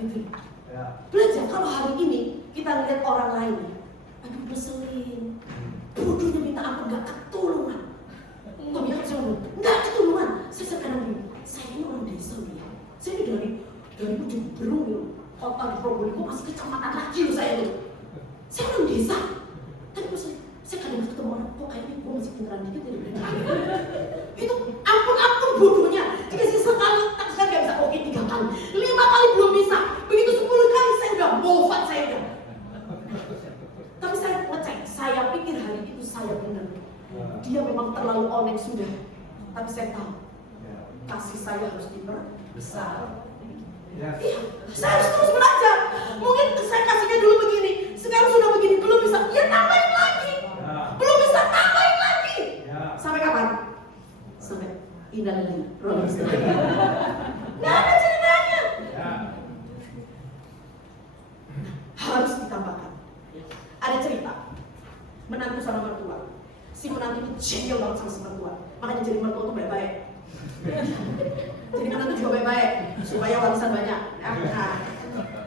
Gitu. Belajar. Kalau hari ini kita lihat orang lain, aduh ngeselin, bodohnya minta ampun, nggak ketulungan. Tapi kan saya ngomong, nggak ketulungan. Saya sekarang gini, saya ini orang desa ya. Saya ini dari ujung Berung ya, kota di Probolinggo masih kecamatan lagi loh saya itu. Saya orang desa. Tapi pas saya kadang ketemu orang, kok kayaknya gue masih pinteran dikit ya. Itu ampun bodohnya. Jika sekali tak nggak bisa, oke 3 kali, 5 kali belum bisa. Begitu 10 kali saya udah bofat saya udah. Tapi saya ngecek, saya pikir hari itu saya benar. Dia memang terlalu oneng sudah. Tapi saya tahu kasih saya harus diperbesar. Iya, saya harus terus belajar. Mungkin saya kasihnya dulu begini, sekarang sudah begini, belum bisa. Ya tambahin lagi. Belum bisa, tambahin lagi. Sampai kapan? Sampai innalillahi wa inna ilaihi raji'un. Nggak ada ceritanya. Harus ditambahkan. Ada cerita menantu sama mertua. Si menantu itu jengkel banget sama si mertua. Makanya jadi mertua itu baik-baik. Jadi menantu juga baik-baik supaya warisan banyak. Nah,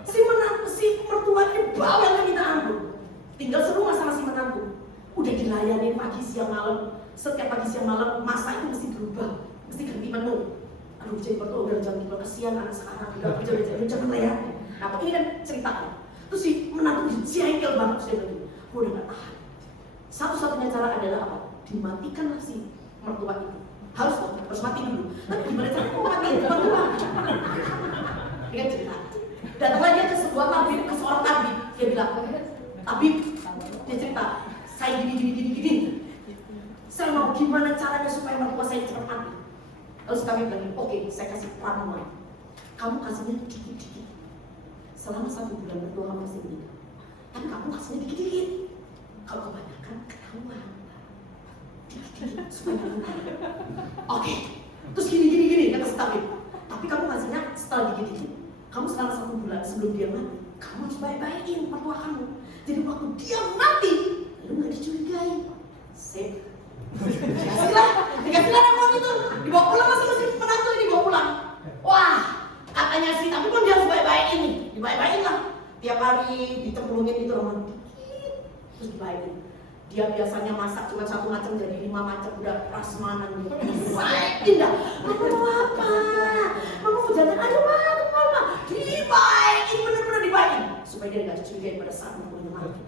si mertua ini bawel minta ampun. Tinggal serumah sama si menantu. Udah dilayani pagi siang malam. Setiap pagi siang malam masa itu mesti berubah, mesti ganti menu. Aduh, jadi mertua udah jangan tinggal kesian anak sekarang udah kerja jangan lihat. Nah, ini kan ceritakan. Terus si menantu jengkel banget saya bilang, gue udah gak tahan. Satu-satunya cara adalah apa? Dimatikanlah si mertua itu. Harus mati dulu. Tapi gimana cara mau matiin mertua? Ini kan cerita. Datanglah dia ke seorang tabib. Dia bilang, tabib, dia cerita, saya gini. Saya mau gimana caranya supaya mertua saya cepat mati. Terus kami bilang, oke, saya kasih ramuan. Kamu kasihnya dikit-dikit. Selama 1 bulan mertua kamu pasti meninggal. Tapi kamu kasihnya dikit-dikit. Kalau kebanyakan ketahuan. Dikit-dikit supaya meninggal. Oke. Terus gini kata si tabib. Tapi kamu kasihnya setelah dikit-dikit. Kamu selama 1 bulan sebelum dia mati, kamu harus baik-baikin mertua kamu. Jadi waktu dia mati, lu nggak dicurigai. Sip. Dikasihlah ramuan itu. Dibawa pulang masing-masing menantu ini dibawa pulang. Wah, katanya sih, tapi kan dia harus baik-baikin nih. Dibaik-baikin lah. Tiap hari dicemplungin itu ramuan dikit. Terus dibaikin. Dia biasanya masak cuma 1 macam jadi 5 macam, udah prasmanan gitu. Dibaikin dah. Mama mau apa? Mama mau jalan, aduh mama. Dibaikin, bener-bener dibaikin. Supaya dia nggak dicurigai pada saat mertuanya mati.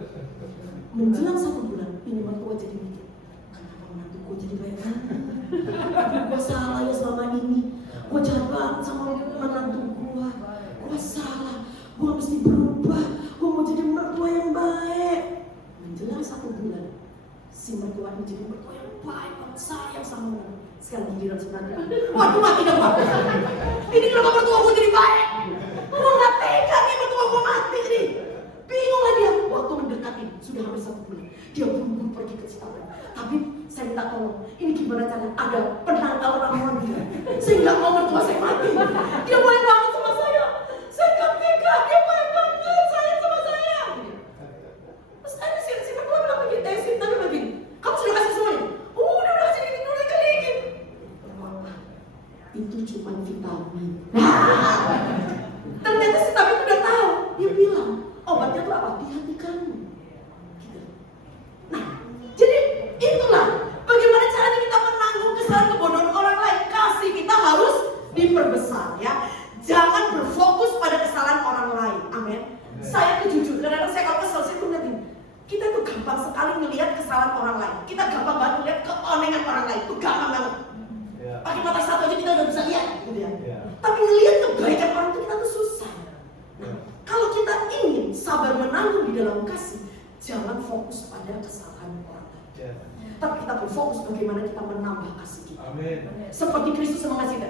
Menjelang 1 bulan, ini mertua jadi mikir, kenapa menantuku jadi baik banget? Gue salah ya selama ini. Gue jahat banget sama menantu gue. Gue salah. Gue mesti berubah. Gue mau jadi mertua yang Sekarang giliran sebenarnya. Waduh, mati dong Pak. Ini kenapa mertua gue jadi baik? Gue gak tega nih mertua gue mati ini. Bingung lah dia. Waktu mendekati, sudah hampir 1 bulan. Dia buru-buru pergi ke Citarum. Tapi saya minta tolong, ini gimana caranya? Ada penangkal ramuan dia. Saya nggak mau mertua saya mati. Dia baik banget sama saya. Saya gak tega, dia baik banget sayang sama saya. Terus ada si mertua bilang begini, Tesin tadi begini. Kamu sudah kasih semuanya? Udah kasih ini, udah kali. Itu cuma vitamin. Ternyata si Tabit udah tahu. Dia bilang, obatnya itu apa? Di hati kamu. Gitu. Nah, jadi itulah bagaimana caranya kita menanggung kesalahan kebodohan orang lain. Kasih kita harus diperbesar ya. Jangan berfokus pada kesalahan orang lain. Amin. Saya tuh jujur, kadang-kadang saya kalau kesel, saya tuh ngeliatin. Kita tuh gampang sekali melihat kesalahan orang lain. Kita gampang banget melihat keonengan orang lain. Itu gampang banget. Pakai mata satu aja kita udah bisa lihat, gitu ya. Tapi ngelihat kebaikan orang itu kita tuh susah. Nah, kalau kita ingin sabar menanggung di dalam kasih, jangan fokus pada kesalahan orang lain. Tapi kita berfokus bagaimana kita menambah kasih kita. Amin. Seperti Kristus mengasihi kita.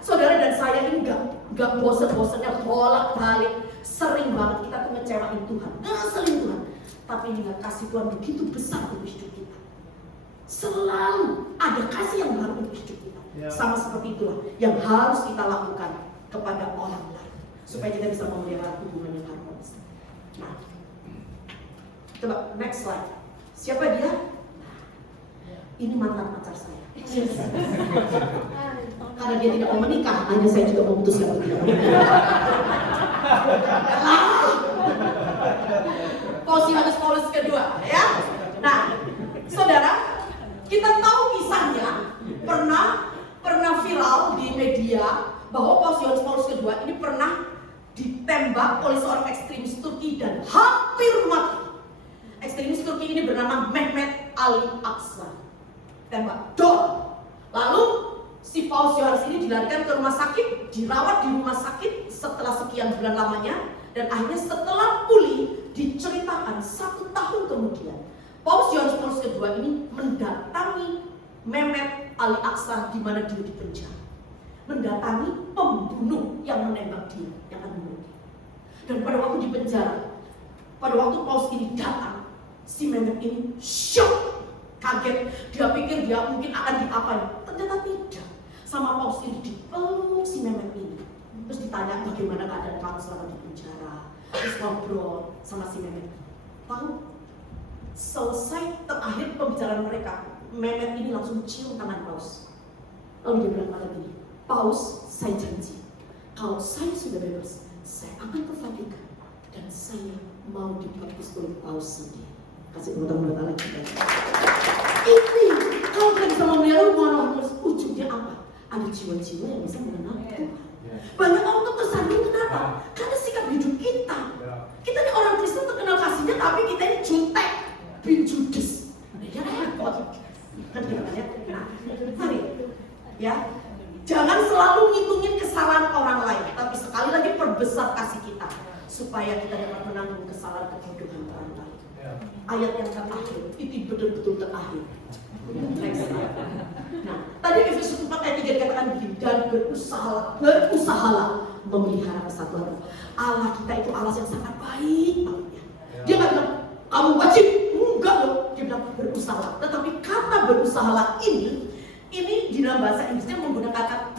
Saudara dan saya ini nggak bosan-bosannya bolak-balik. Sering banget kita tuh ngecewain Tuhan, ngeselin Tuhan. Tapi ingat kasih Tuhan begitu besar untuk hidup kita. Selalu ada kasih yang baru untuk hidup kita. Sama seperti itulah yang harus kita lakukan kepada orang lain supaya kita bisa memelihara hubungan yang harmonis. Nah, coba next slide. Siapa dia? Ini mantan pacar saya. Karena dia tidak mau menikah, hanya saya juga memutuskan untuk tidak menikah. Paulus kedua, ya. Nah, saudara, kita tahu kisahnya pernah viral di media bahwa Paulus kedua ini pernah ditembak oleh seorang ekstremis Turki dan hampir mati. Ekstremis Turki ini bernama Mehmet Ali Aksa. Tembak dor. Lalu si Paus Yohanes ini dilarikan ke rumah sakit, dirawat di rumah sakit setelah sekian bulan lamanya, dan akhirnya setelah pulih diceritakan 1 tahun kemudian Paus Yohanes kedua ini mendatangi Mehmet Ali Aksa di mana dia dipenjara, mendatangi pembunuh yang menembak dia, yang akan membunuh dia. Dan pada waktu di penjara, pada waktu Paus ini datang, si Mehmet ini shock, kaget, dia pikir dia mungkin akan diapain, ternyata tidak. Sama Paus ini dipeluk si Mehmet ini, terus ditanya bagaimana keadaan kamu selama di penjara, terus ngobrol sama si Mehmet. Tahu? Selesai terakhir pembicaraan mereka, Mehmet ini langsung cium tangan Paus. Lalu dia bilang pada gini, Paus, saya janji, kalau saya sudah bebas, saya akan ke Vatikan dan saya mau dibaptis oleh Paus sendiri. Kasih tepuk tangan lagi. Ini kalau kita bisa memelihara hubungan harmonis, ujungnya apa? Ada jiwa-jiwa yang bisa mengenal Tuhan. Banyak orang tuh tersandung, kenapa? Karena sikap hidup kita. Kita ini orang Kristen terkenal kasihnya, tapi kita ini jutek, bin judes. Ya repot. Mari, ya, jangan selalu ngitungin kesalahan orang lain, tapi sekali lagi perbesar kasih kita supaya kita dapat menanggung kesalahan kebodohan orang lain. Ayat yang terakhir itu betul-betul terakhir. Nah, tadi Efesus 4 ayat 3 dikatakan begini, dan berusahalah memelihara kesatuan. Allah kita itu Allah yang sangat baik. Dia nggak bilang kamu wajib, enggak loh. Dia bilang berusaha. Tetapi kata berusahalah ini di dalam bahasa Inggrisnya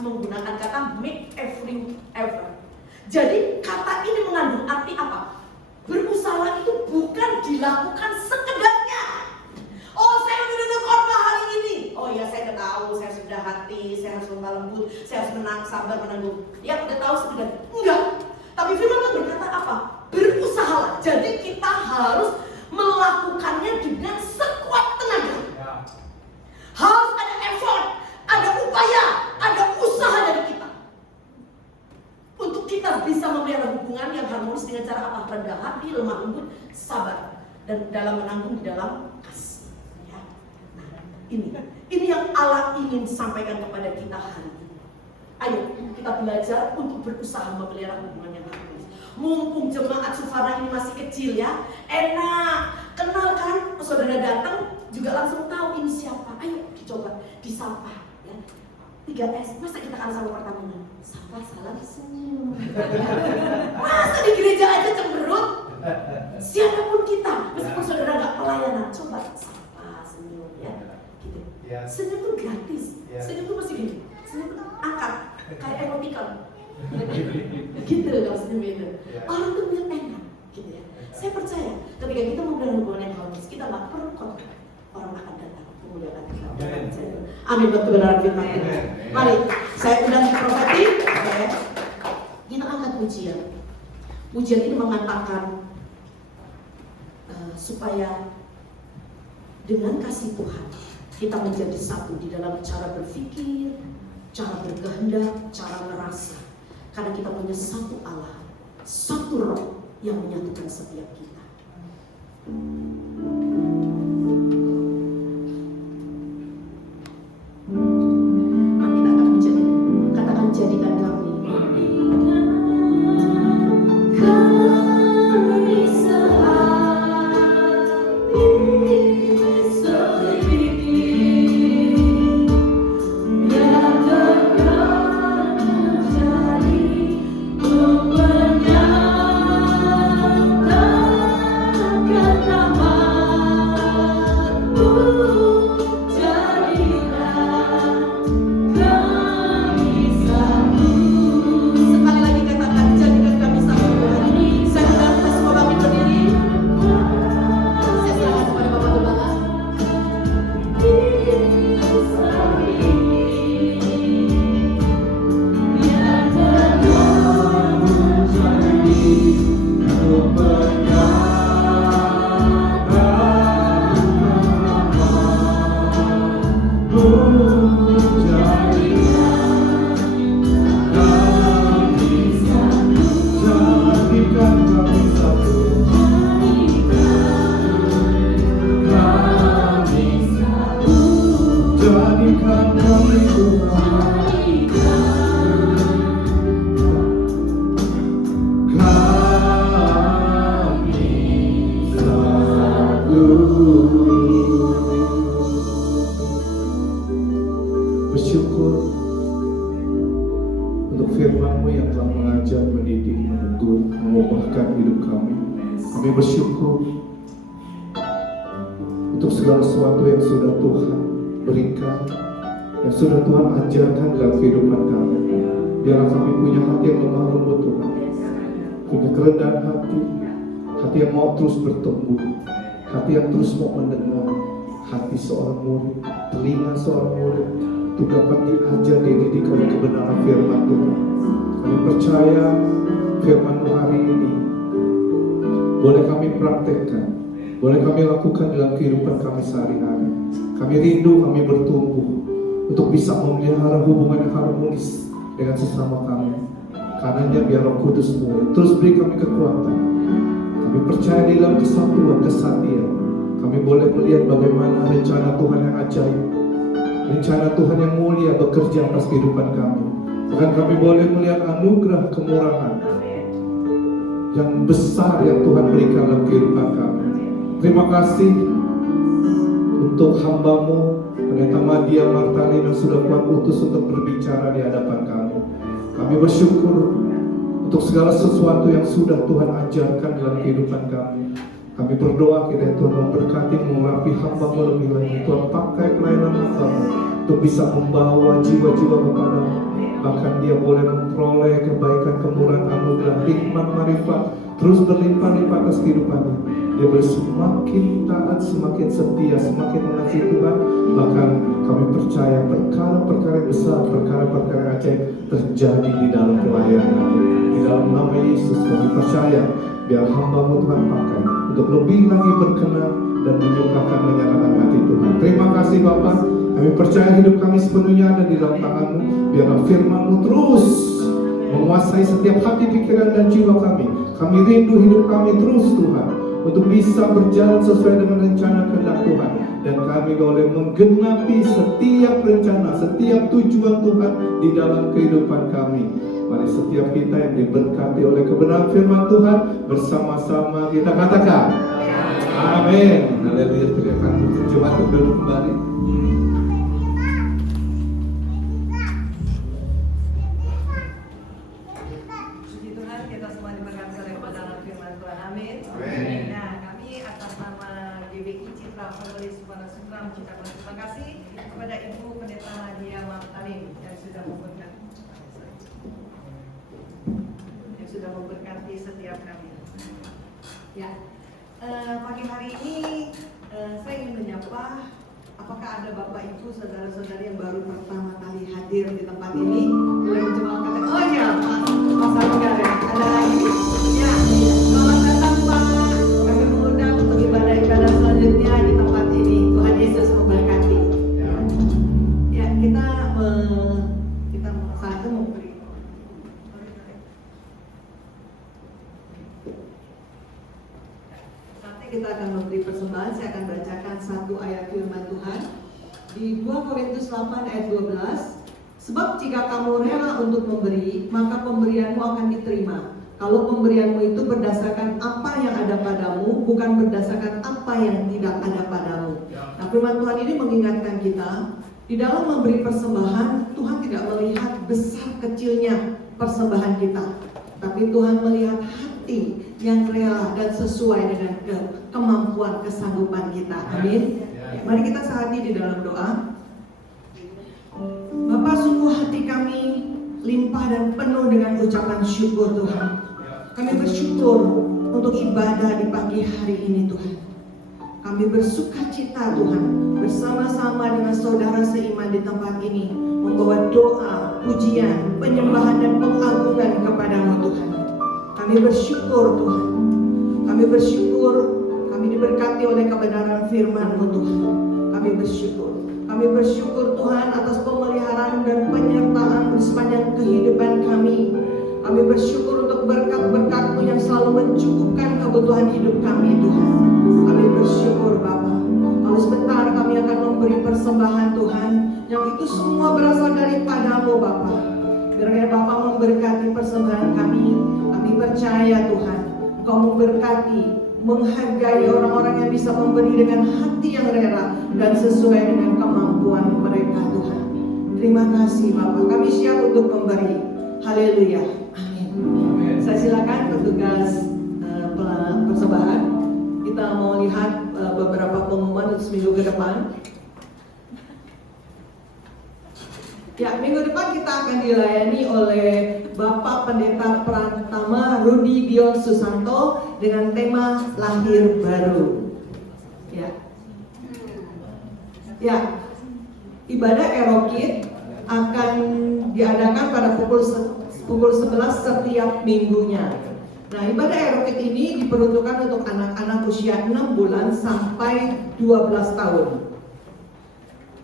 menggunakan kata make every effort. Jadi kata ini mengandung arti apa? Berusaha itu bukan dilakukan sekedarnya. Oh, saya mendengar khotbah hari ini. Oh iya, saya udah tahu, saya sudah hati, saya harus lemah lembut, saya harus menang, sabar menanggung. Ya, udah tahu sekedar. Enggak. Tapi firman Tuhan berkata apa? Berusahalah. Jadi kita harus melakukannya dengan sekuat tenaga. Harus ada effort, ada upaya, ada usaha dari kita. Untuk kita bisa memelihara hubungan yang harmonis dengan cara apa? Rendah hati, lemah lembut, sabar, dan dalam menanggung di dalam kasih. Ya. Nah, ini yang Allah ingin sampaikan kepada kita hari ini. Ayo kita belajar untuk berusaha memelihara hubungan yang harmonis. Mumpung jemaat Sufana ini masih kecil ya, enak, kenal kan? Saudara datang juga langsung tahu ini siapa. Ayo dicoba, disapa. 3S, masa kita kalah sama Pertamina? Sapa, salam, senyum. Masa di gereja aja cemberut? Siapapun kita, meskipun saudara gak pelayanan, coba sapa, senyum ya. Gitu. Senyum tuh gratis. Senyum tuh masih gini. Senyum tuh angkat, kayak emoticon. Gitu kalau senyum itu. Orang tuh lihat enak, gitu ya. Saya percaya, ketika kita memulai hubungan yang harmonis, kita gak perlu konflik. Orang akan datang, memuliakan kita. Amin buat kebenaran firman Tuhan. Mari, saya undang profetik. Kita angkat pujian. Pujian ini mengatakan supaya dengan kasih Tuhan kita menjadi satu di dalam cara berpikir, cara berkehendak, cara merasa. Karena kita punya satu Allah, satu Roh yang menyatukan setiap kita. Nah, kita akan menjadi, katakan jadikan kami. Bersyukur untuk firman-Mu yang telah mengajar, mendidik, menegur, mengubahkan hidup kami. Kami bersyukur untuk segala sesuatu yang sudah Tuhan berikan, yang sudah Tuhan ajarkan dalam kehidupan kami. Biarlah kami punya hati yang lemah lembut Tuhan, punya kerendahan hati, hati yang mau terus bertumbuh, hati yang terus mau mendengar, hati seorang murid, telinga seorang murid, untuk dapat diajar, dididik oleh kebenaran firman Tuhan. Kami percaya firman-Mu hari ini boleh kami praktekkan, boleh kami lakukan dalam kehidupan kami sehari-hari. Kami rindu, kami bertumbuh untuk bisa memelihara hubungan yang harmonis dengan sesama kami. Karenanya biar Roh Kudus-Mu terus beri kami kekuatan. Kami percaya di dalam kesatuan, kesatian, kami boleh melihat bagaimana rencana Tuhan yang ajaib, rencana Tuhan yang mulia bekerja atas kehidupan kami. Bahkan kami boleh melihat anugerah kemurahan yang besar yang Tuhan berikan dalam kehidupan kami. Terima kasih untuk hamba-Mu Pendeta Madia Martani yang sudah Tuhan utus untuk berbicara di hadapan kami. Kami bersyukur untuk segala sesuatu yang sudah Tuhan ajarkan dalam kehidupan kami. Kami berdoa kiranya Tuhan memberkati, mengurapi hamba-Mu lebih lagi. Tuhan pakai pelayanan hamba-Mu untuk bisa membawa jiwa-jiwa kepada-Mu. Bahkan dia boleh memperoleh kebaikan, kemurahan, anugerah, hikmat, marifat terus berlimpah-limpah atas kehidupannya. Dia boleh semakin taat, semakin setia, semakin mengasihi Tuhan. Bahkan kami percaya perkara-perkara besar, perkara-perkara ajaib terjadi di dalam pelayanan. Di dalam nama Yesus kami percaya biar hamba-Mu Tuhan pakai untuk lebih lagi berkenan dan menyukakan, menyenangkan hati Tuhan. Terima kasih Bapa. Kami percaya hidup kami sepenuhnya ada di dalam tangan-Mu. Biarlah firman-Mu terus menguasai setiap hati, pikiran, dan jiwa kami. Kami rindu hidup kami terus Tuhan untuk bisa berjalan sesuai dengan rencana kehendak Tuhan. Dan kami boleh menggenapi setiap rencana, setiap tujuan Tuhan di dalam kehidupan kami. Mari setiap kita yang diberkati oleh kebenaran firman Tuhan, bersama-sama kita katakan amin. Haleluya. Teriakan berjemaat duduk kembali. Terima kasih kepada Ibu Pendeta Nadia Matalim yang sudah memberkati setiap kami. Ya, pagi hari ini saya ingin menyapa. Apakah ada Bapak Ibu, saudara-saudari yang baru pertama kali hadir di tempat ini? Boleh menjawab kata, oh ya, Mas Anggar ya, ada lagi? Ya, selamat datang Pak. Kami mengundang untuk ibadah-ibadah selanjutnya di tempat ini. Tuhan Yesus memberkati. Ya, kita saat itu memberi. Kita akan memberi persembahan. Saya akan bacakan satu ayat firman Tuhan di 2 Korintus 8 ayat 12. Sebab jika kamu rela untuk memberi, maka pemberianmu akan diterima. Kalau pemberianmu itu berdasarkan apa yang ada padamu, bukan berdasarkan apa yang tidak ada padamu. Nah, firman Tuhan ini mengingatkan kita, di dalam memberi persembahan, Tuhan tidak melihat besar kecilnya persembahan kita, tapi Tuhan melihat hati yang rela dan sesuai dengan kemampuan kesanggupan kita. Amin. Ya, mari kita sehati di dalam doa. Bapa, sungguh hati kami limpah dan penuh dengan ucapan syukur Tuhan. Kami bersyukur untuk ibadah di pagi hari ini Tuhan. Kami bersuka cita Tuhan bersama-sama dengan saudara seiman di tempat ini, membawa doa, pujian, penyembahan dan pengagungan kepadamu Tuhan. Kami bersyukur Tuhan. Kami bersyukur kami diberkati oleh kebenaran firman-Mu Tuhan. Kami bersyukur. Kami bersyukur Tuhan atas pemeliharaan dan penyertaan di sepanjang kehidupan kami. Kami bersyukur untuk berkat-berkat-Mu yang selalu mencukupkan kebutuhan hidup kami Tuhan. Kami bersyukur Bapa. Lalu sebentar kami akan memberi persembahan Tuhan, yang itu semua berasal daripada-Mu Bapa. Biarlah Bapa memberkati persembahan kami. Kami percaya Tuhan, Engkau memberkati, menghargai orang-orang yang bisa memberi dengan hati yang rela dan sesuai dengan kemampuan mereka Tuhan. Terima kasih Bapak, kami siap untuk memberi. Haleluya, amin. Saya silakan petugas persembahan. Kita mau lihat beberapa pengumuman untuk seminggu ke depan. Ya, minggu depan kita akan dilayani oleh Bapak Pendeta Pratama Rudi Dion Susanto dengan tema lahir baru. Ya, ibadah Erokid akan diadakan pada pukul 11 setiap minggunya. Nah, ibadah Erokid ini diperuntukkan untuk anak-anak usia 6 bulan sampai 12 tahun.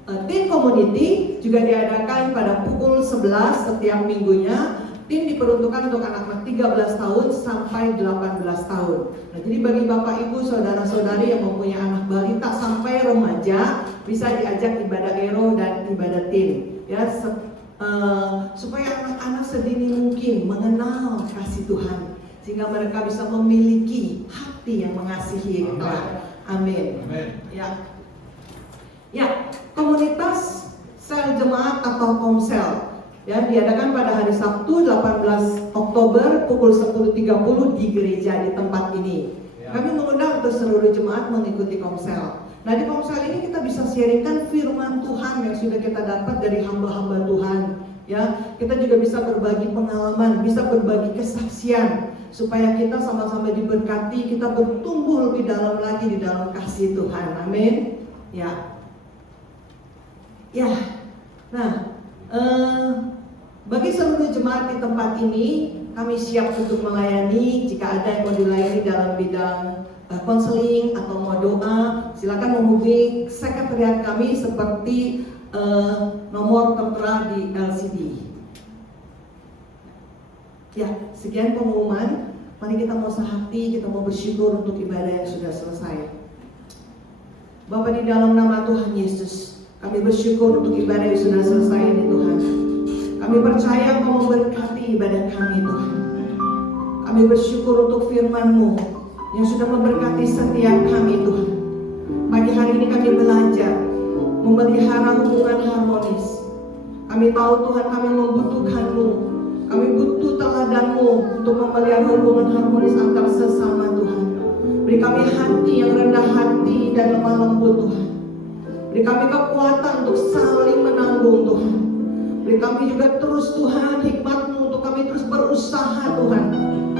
Tim community juga diadakan pada pukul 11 setiap minggunya. Tim diperuntukkan untuk anak-anak 13 tahun sampai 18 tahun. Nah, jadi bagi Bapak Ibu, saudara-saudari yang mempunyai anak balita sampai remaja, bisa diajak ibadah ero dan ibadah tim. Ya, supaya anak-anak sedini mungkin mengenal kasih Tuhan, sehingga mereka bisa memiliki hati yang mengasihi Allah. Amin. Ya, komunitas sel jemaat atau komsel ya diadakan pada hari Sabtu 18 Oktober pukul 10.30 di gereja di tempat ini. Kami mengundang untuk seluruh jemaat mengikuti komsel. Nah, di komsel ini kita bisa sharingkan firman Tuhan yang sudah kita dapat dari hamba-hamba Tuhan. Ya, kita juga bisa berbagi pengalaman, bisa berbagi kesaksian supaya kita sama-sama diberkati, kita bertumbuh lebih dalam lagi di dalam kasih Tuhan. Amin. Ya, nah, bagi seluruh jemaat di tempat ini, kami siap untuk melayani. Jika ada yang mau dilayani dalam bidang konseling atau mau doa, silakan menghubungi sekretariat kami seperti nomor tertera di LCD. Ya, sekian pengumuman. Mari kita mau sehati, kita mau bersyukur untuk ibadah yang sudah selesai. Bapa, di dalam nama Tuhan Yesus, kami bersyukur untuk ibadah yang sudah selesai ini Tuhan. Kami percaya Engkau memberkati ibadah kami Tuhan. Kami bersyukur untuk firman-Mu yang sudah memberkati setiap kami Tuhan. Pagi hari ini kami belajar memelihara hubungan harmonis. Kami tahu Tuhan kami membutuhkan-Mu. Kami butuh teladan-Mu untuk memelihara hubungan harmonis antar sesama Tuhan. Beri kami hati yang rendah hati dan lemah lembut Tuhan. Beri kami kekuatan untuk saling menanggung Tuhan. Beri kami juga terus Tuhan hikmat-Mu untuk kami terus berusaha Tuhan,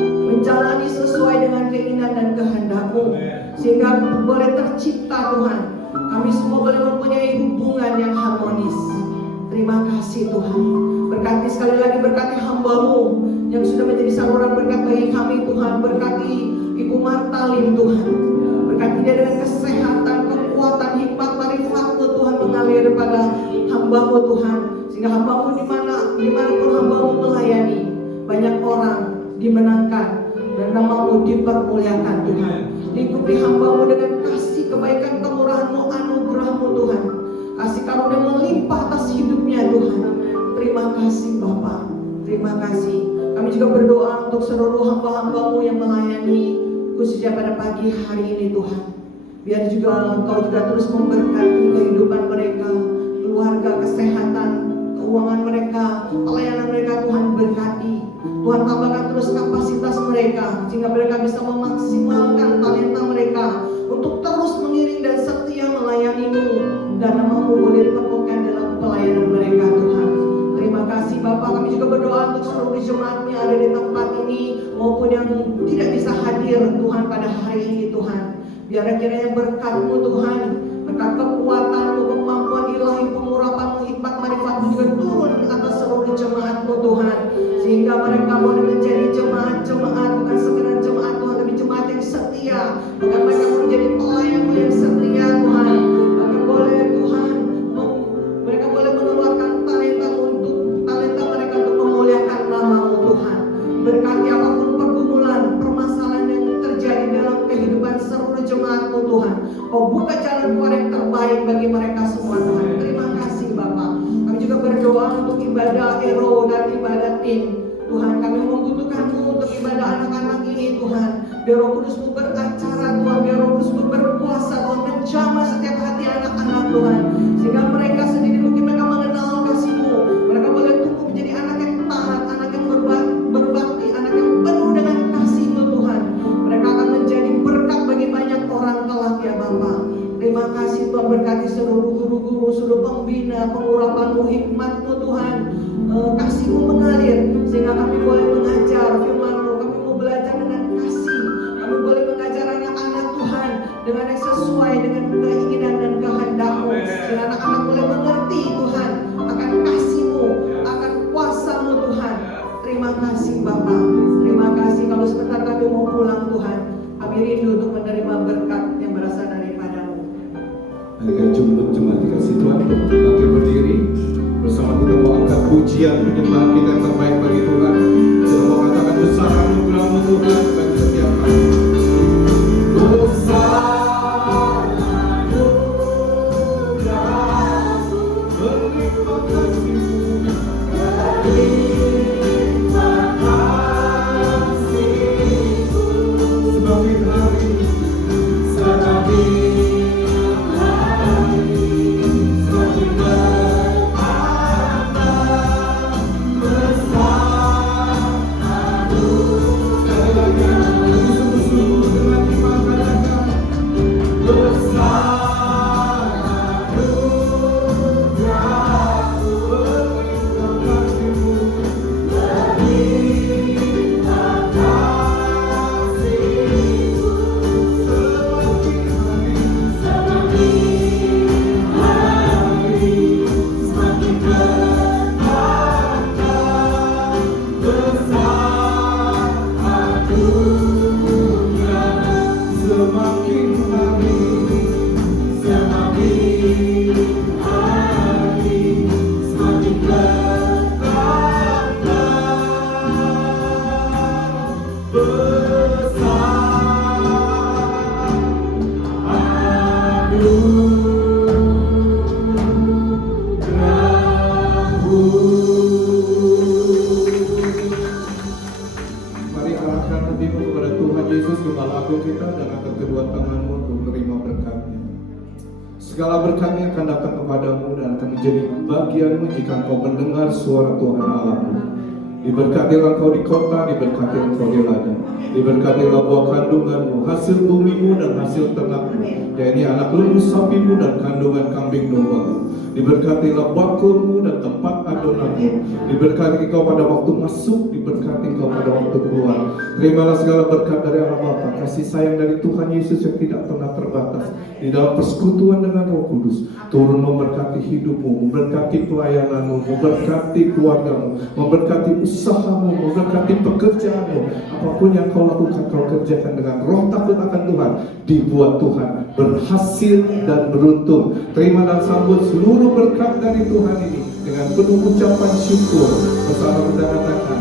menjalani sesuai dengan keinginan dan kehendak-Mu, sehingga boleh tercipta Tuhan, kami semua boleh mempunyai hubungan yang harmonis. Terima kasih Tuhan. Berkati sekali lagi, berkati hamba-Mu yang sudah menjadi saluran berkat bagi kami Tuhan. Berkati Ibu Martalin Tuhan. Berkati dia dengan kesehatan, kekuatan, hikmat, marifat-Mu Tuhan mengalir pada hamba-Mu Tuhan. Sehingga hamba-Mu dimanapun hamba-Mu melayani, banyak orang dimenangkan dan nama-Mu dipermuliakan Tuhan. Lingkupi hamba-Mu dengan kasih, kebaikan, kemurahan-Mu, anugerah-Mu Tuhan. Kasih karunia melimpah atas hidupnya Tuhan. Terima kasih Bapa. Terima kasih. Kami juga berdoa untuk seluruh hamba-hamba-Mu yang melayani khususnya pada pagi hari ini Tuhan. Biar juga Engkau juga terus memberkati kehidupan mereka, keluarga, kesehatan, keuangan mereka, pelayanan mereka Tuhan berkati. Tuhan tambahkan terus kapasitas mereka sehingga mereka bisa memaksimalkan talenta mereka untuk terus mengiring dan setia melayani-Mu, dan nama-Mu boleh dipermuliakan dalam pelayanan mereka Tuhan. Terima kasih Bapak. Kami juga berdoa untuk seluruh jemaat yang ada di tempat ini maupun yang tidak bisa hadir Tuhan pada hari ini Tuhan. Biar kiranya berkat-Mu Tuhan, berkat kekuatan-Mu, kemampuan ilahi, pengurapan-Mu, hikmat, marifat-Mu juga turun atas seluruh jemaat-Mu Tuhan, sehingga mereka boleh menjadi jemaat-jemaat, bukan sekedar jemaat Tuhan, tapi jemaat yang setia. Bahkan mereka menjadi pelayan-Mu yang setia Tuhan. Bahkan boleh Tuhan, mereka boleh mengeluarkan talenta-Mu untuk talenta mereka untuk memuliakan nama-Mu Tuhan. Berkati apapun pergumulan, permasalahan yang terjadi dalam kehidupan seluruh jemaat-Mu Tuhan. Kau buka jalan keluar yang terbaik bagi mereka semua Tuhan. Terima kasih Bapak. Kami juga berdoa untuk ibadah Ero dan ibadah Tim. Tuhan, kami membutuhkan-Mu untuk ibadah anak-anak ini Tuhan. Biar Roh Kudus-Mu beracara Tuhan, biar Roh Kudus-Mu berkuasa Tuhan, menjamah setiap hati anak-anak Tuhan, sehingga mereka sendiri mungkin mereka mengenal kasih-Mu. Mereka boleh tumbuh menjadi anak yang taat, anak yang berbakti, anak yang penuh dengan kasih-Mu Tuhan. Mereka akan menjadi berkat bagi banyak orang kelak ya Bapak. Terima kasih Tuhan, berkati seluruh guru-guru, seluruh pembina, pengurapan-Mu, hikmat-Mu Tuhan. Kasih-Mu mengalir sehingga kami boleh mengajar firman-Mu. Kami mau belajar dengan kasih. Kami boleh mengajar anak-anak Tuhan dengan yang sesuai dengan keinginan dan kehendak-Mu, sehingga anak-anak boleh mengerti Tuhan akan kasih-Mu, akan kuasa-Mu Tuhan. Terima kasih Bapa. Terima kasih. Kalau sebentar kami mau pulang Tuhan, kami rindu untuk menerima berkat yang berasal daripada-Mu. Mari jumlah jemaat dikasih Tuhan, bangkit berdiri bersama kita mau angkat pujian penyembahan kita yang terbaik bagi Tuhan. Kita mau katakan besar anugerah-Mu Tuhan bagi setiap kami. Besar anugerah-Mu, berlimpah kasih-Mu, berlimpah kasih-Mu, semakin hari, semakin segala berkat-Nya akan datang kepadamu dan akan menjadi bagianmu jika engkau mendengar suara Tuhan Allah. Diberkatilah engkau di kota, diberkatilah engkau di ladang. Diberkatilah buah kandunganmu, hasil bumimu dan hasil ternakmu, yakni anak lembu sapimu dan kandungan kambing dombamu. Diberkatilah bakulmu dan tempat adonanmu. Diberkati kau pada waktu masuk, diberkati kau pada waktu keluar. Terimalah segala berkat dari Allah Bapa, kasih sayang dari Tuhan Yesus yang tidak pernah terbatas. Di dalam persekutuan dengan Roh Kudus, turun memberkati hidupmu, memberkati pelayananmu, memberkati keluargamu, memberkati usahamu, memberkati pekerjaanmu. Apapun yang kau lakukan, kau kerjakan dengan roh takut akan Tuhan. Dibuat Tuhan berhasil dan beruntung. Terima dan sambut seluruh berkat dari Tuhan ini dengan penuh ucapan syukur. Bersama kita katakan,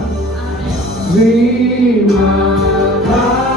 terima kasih.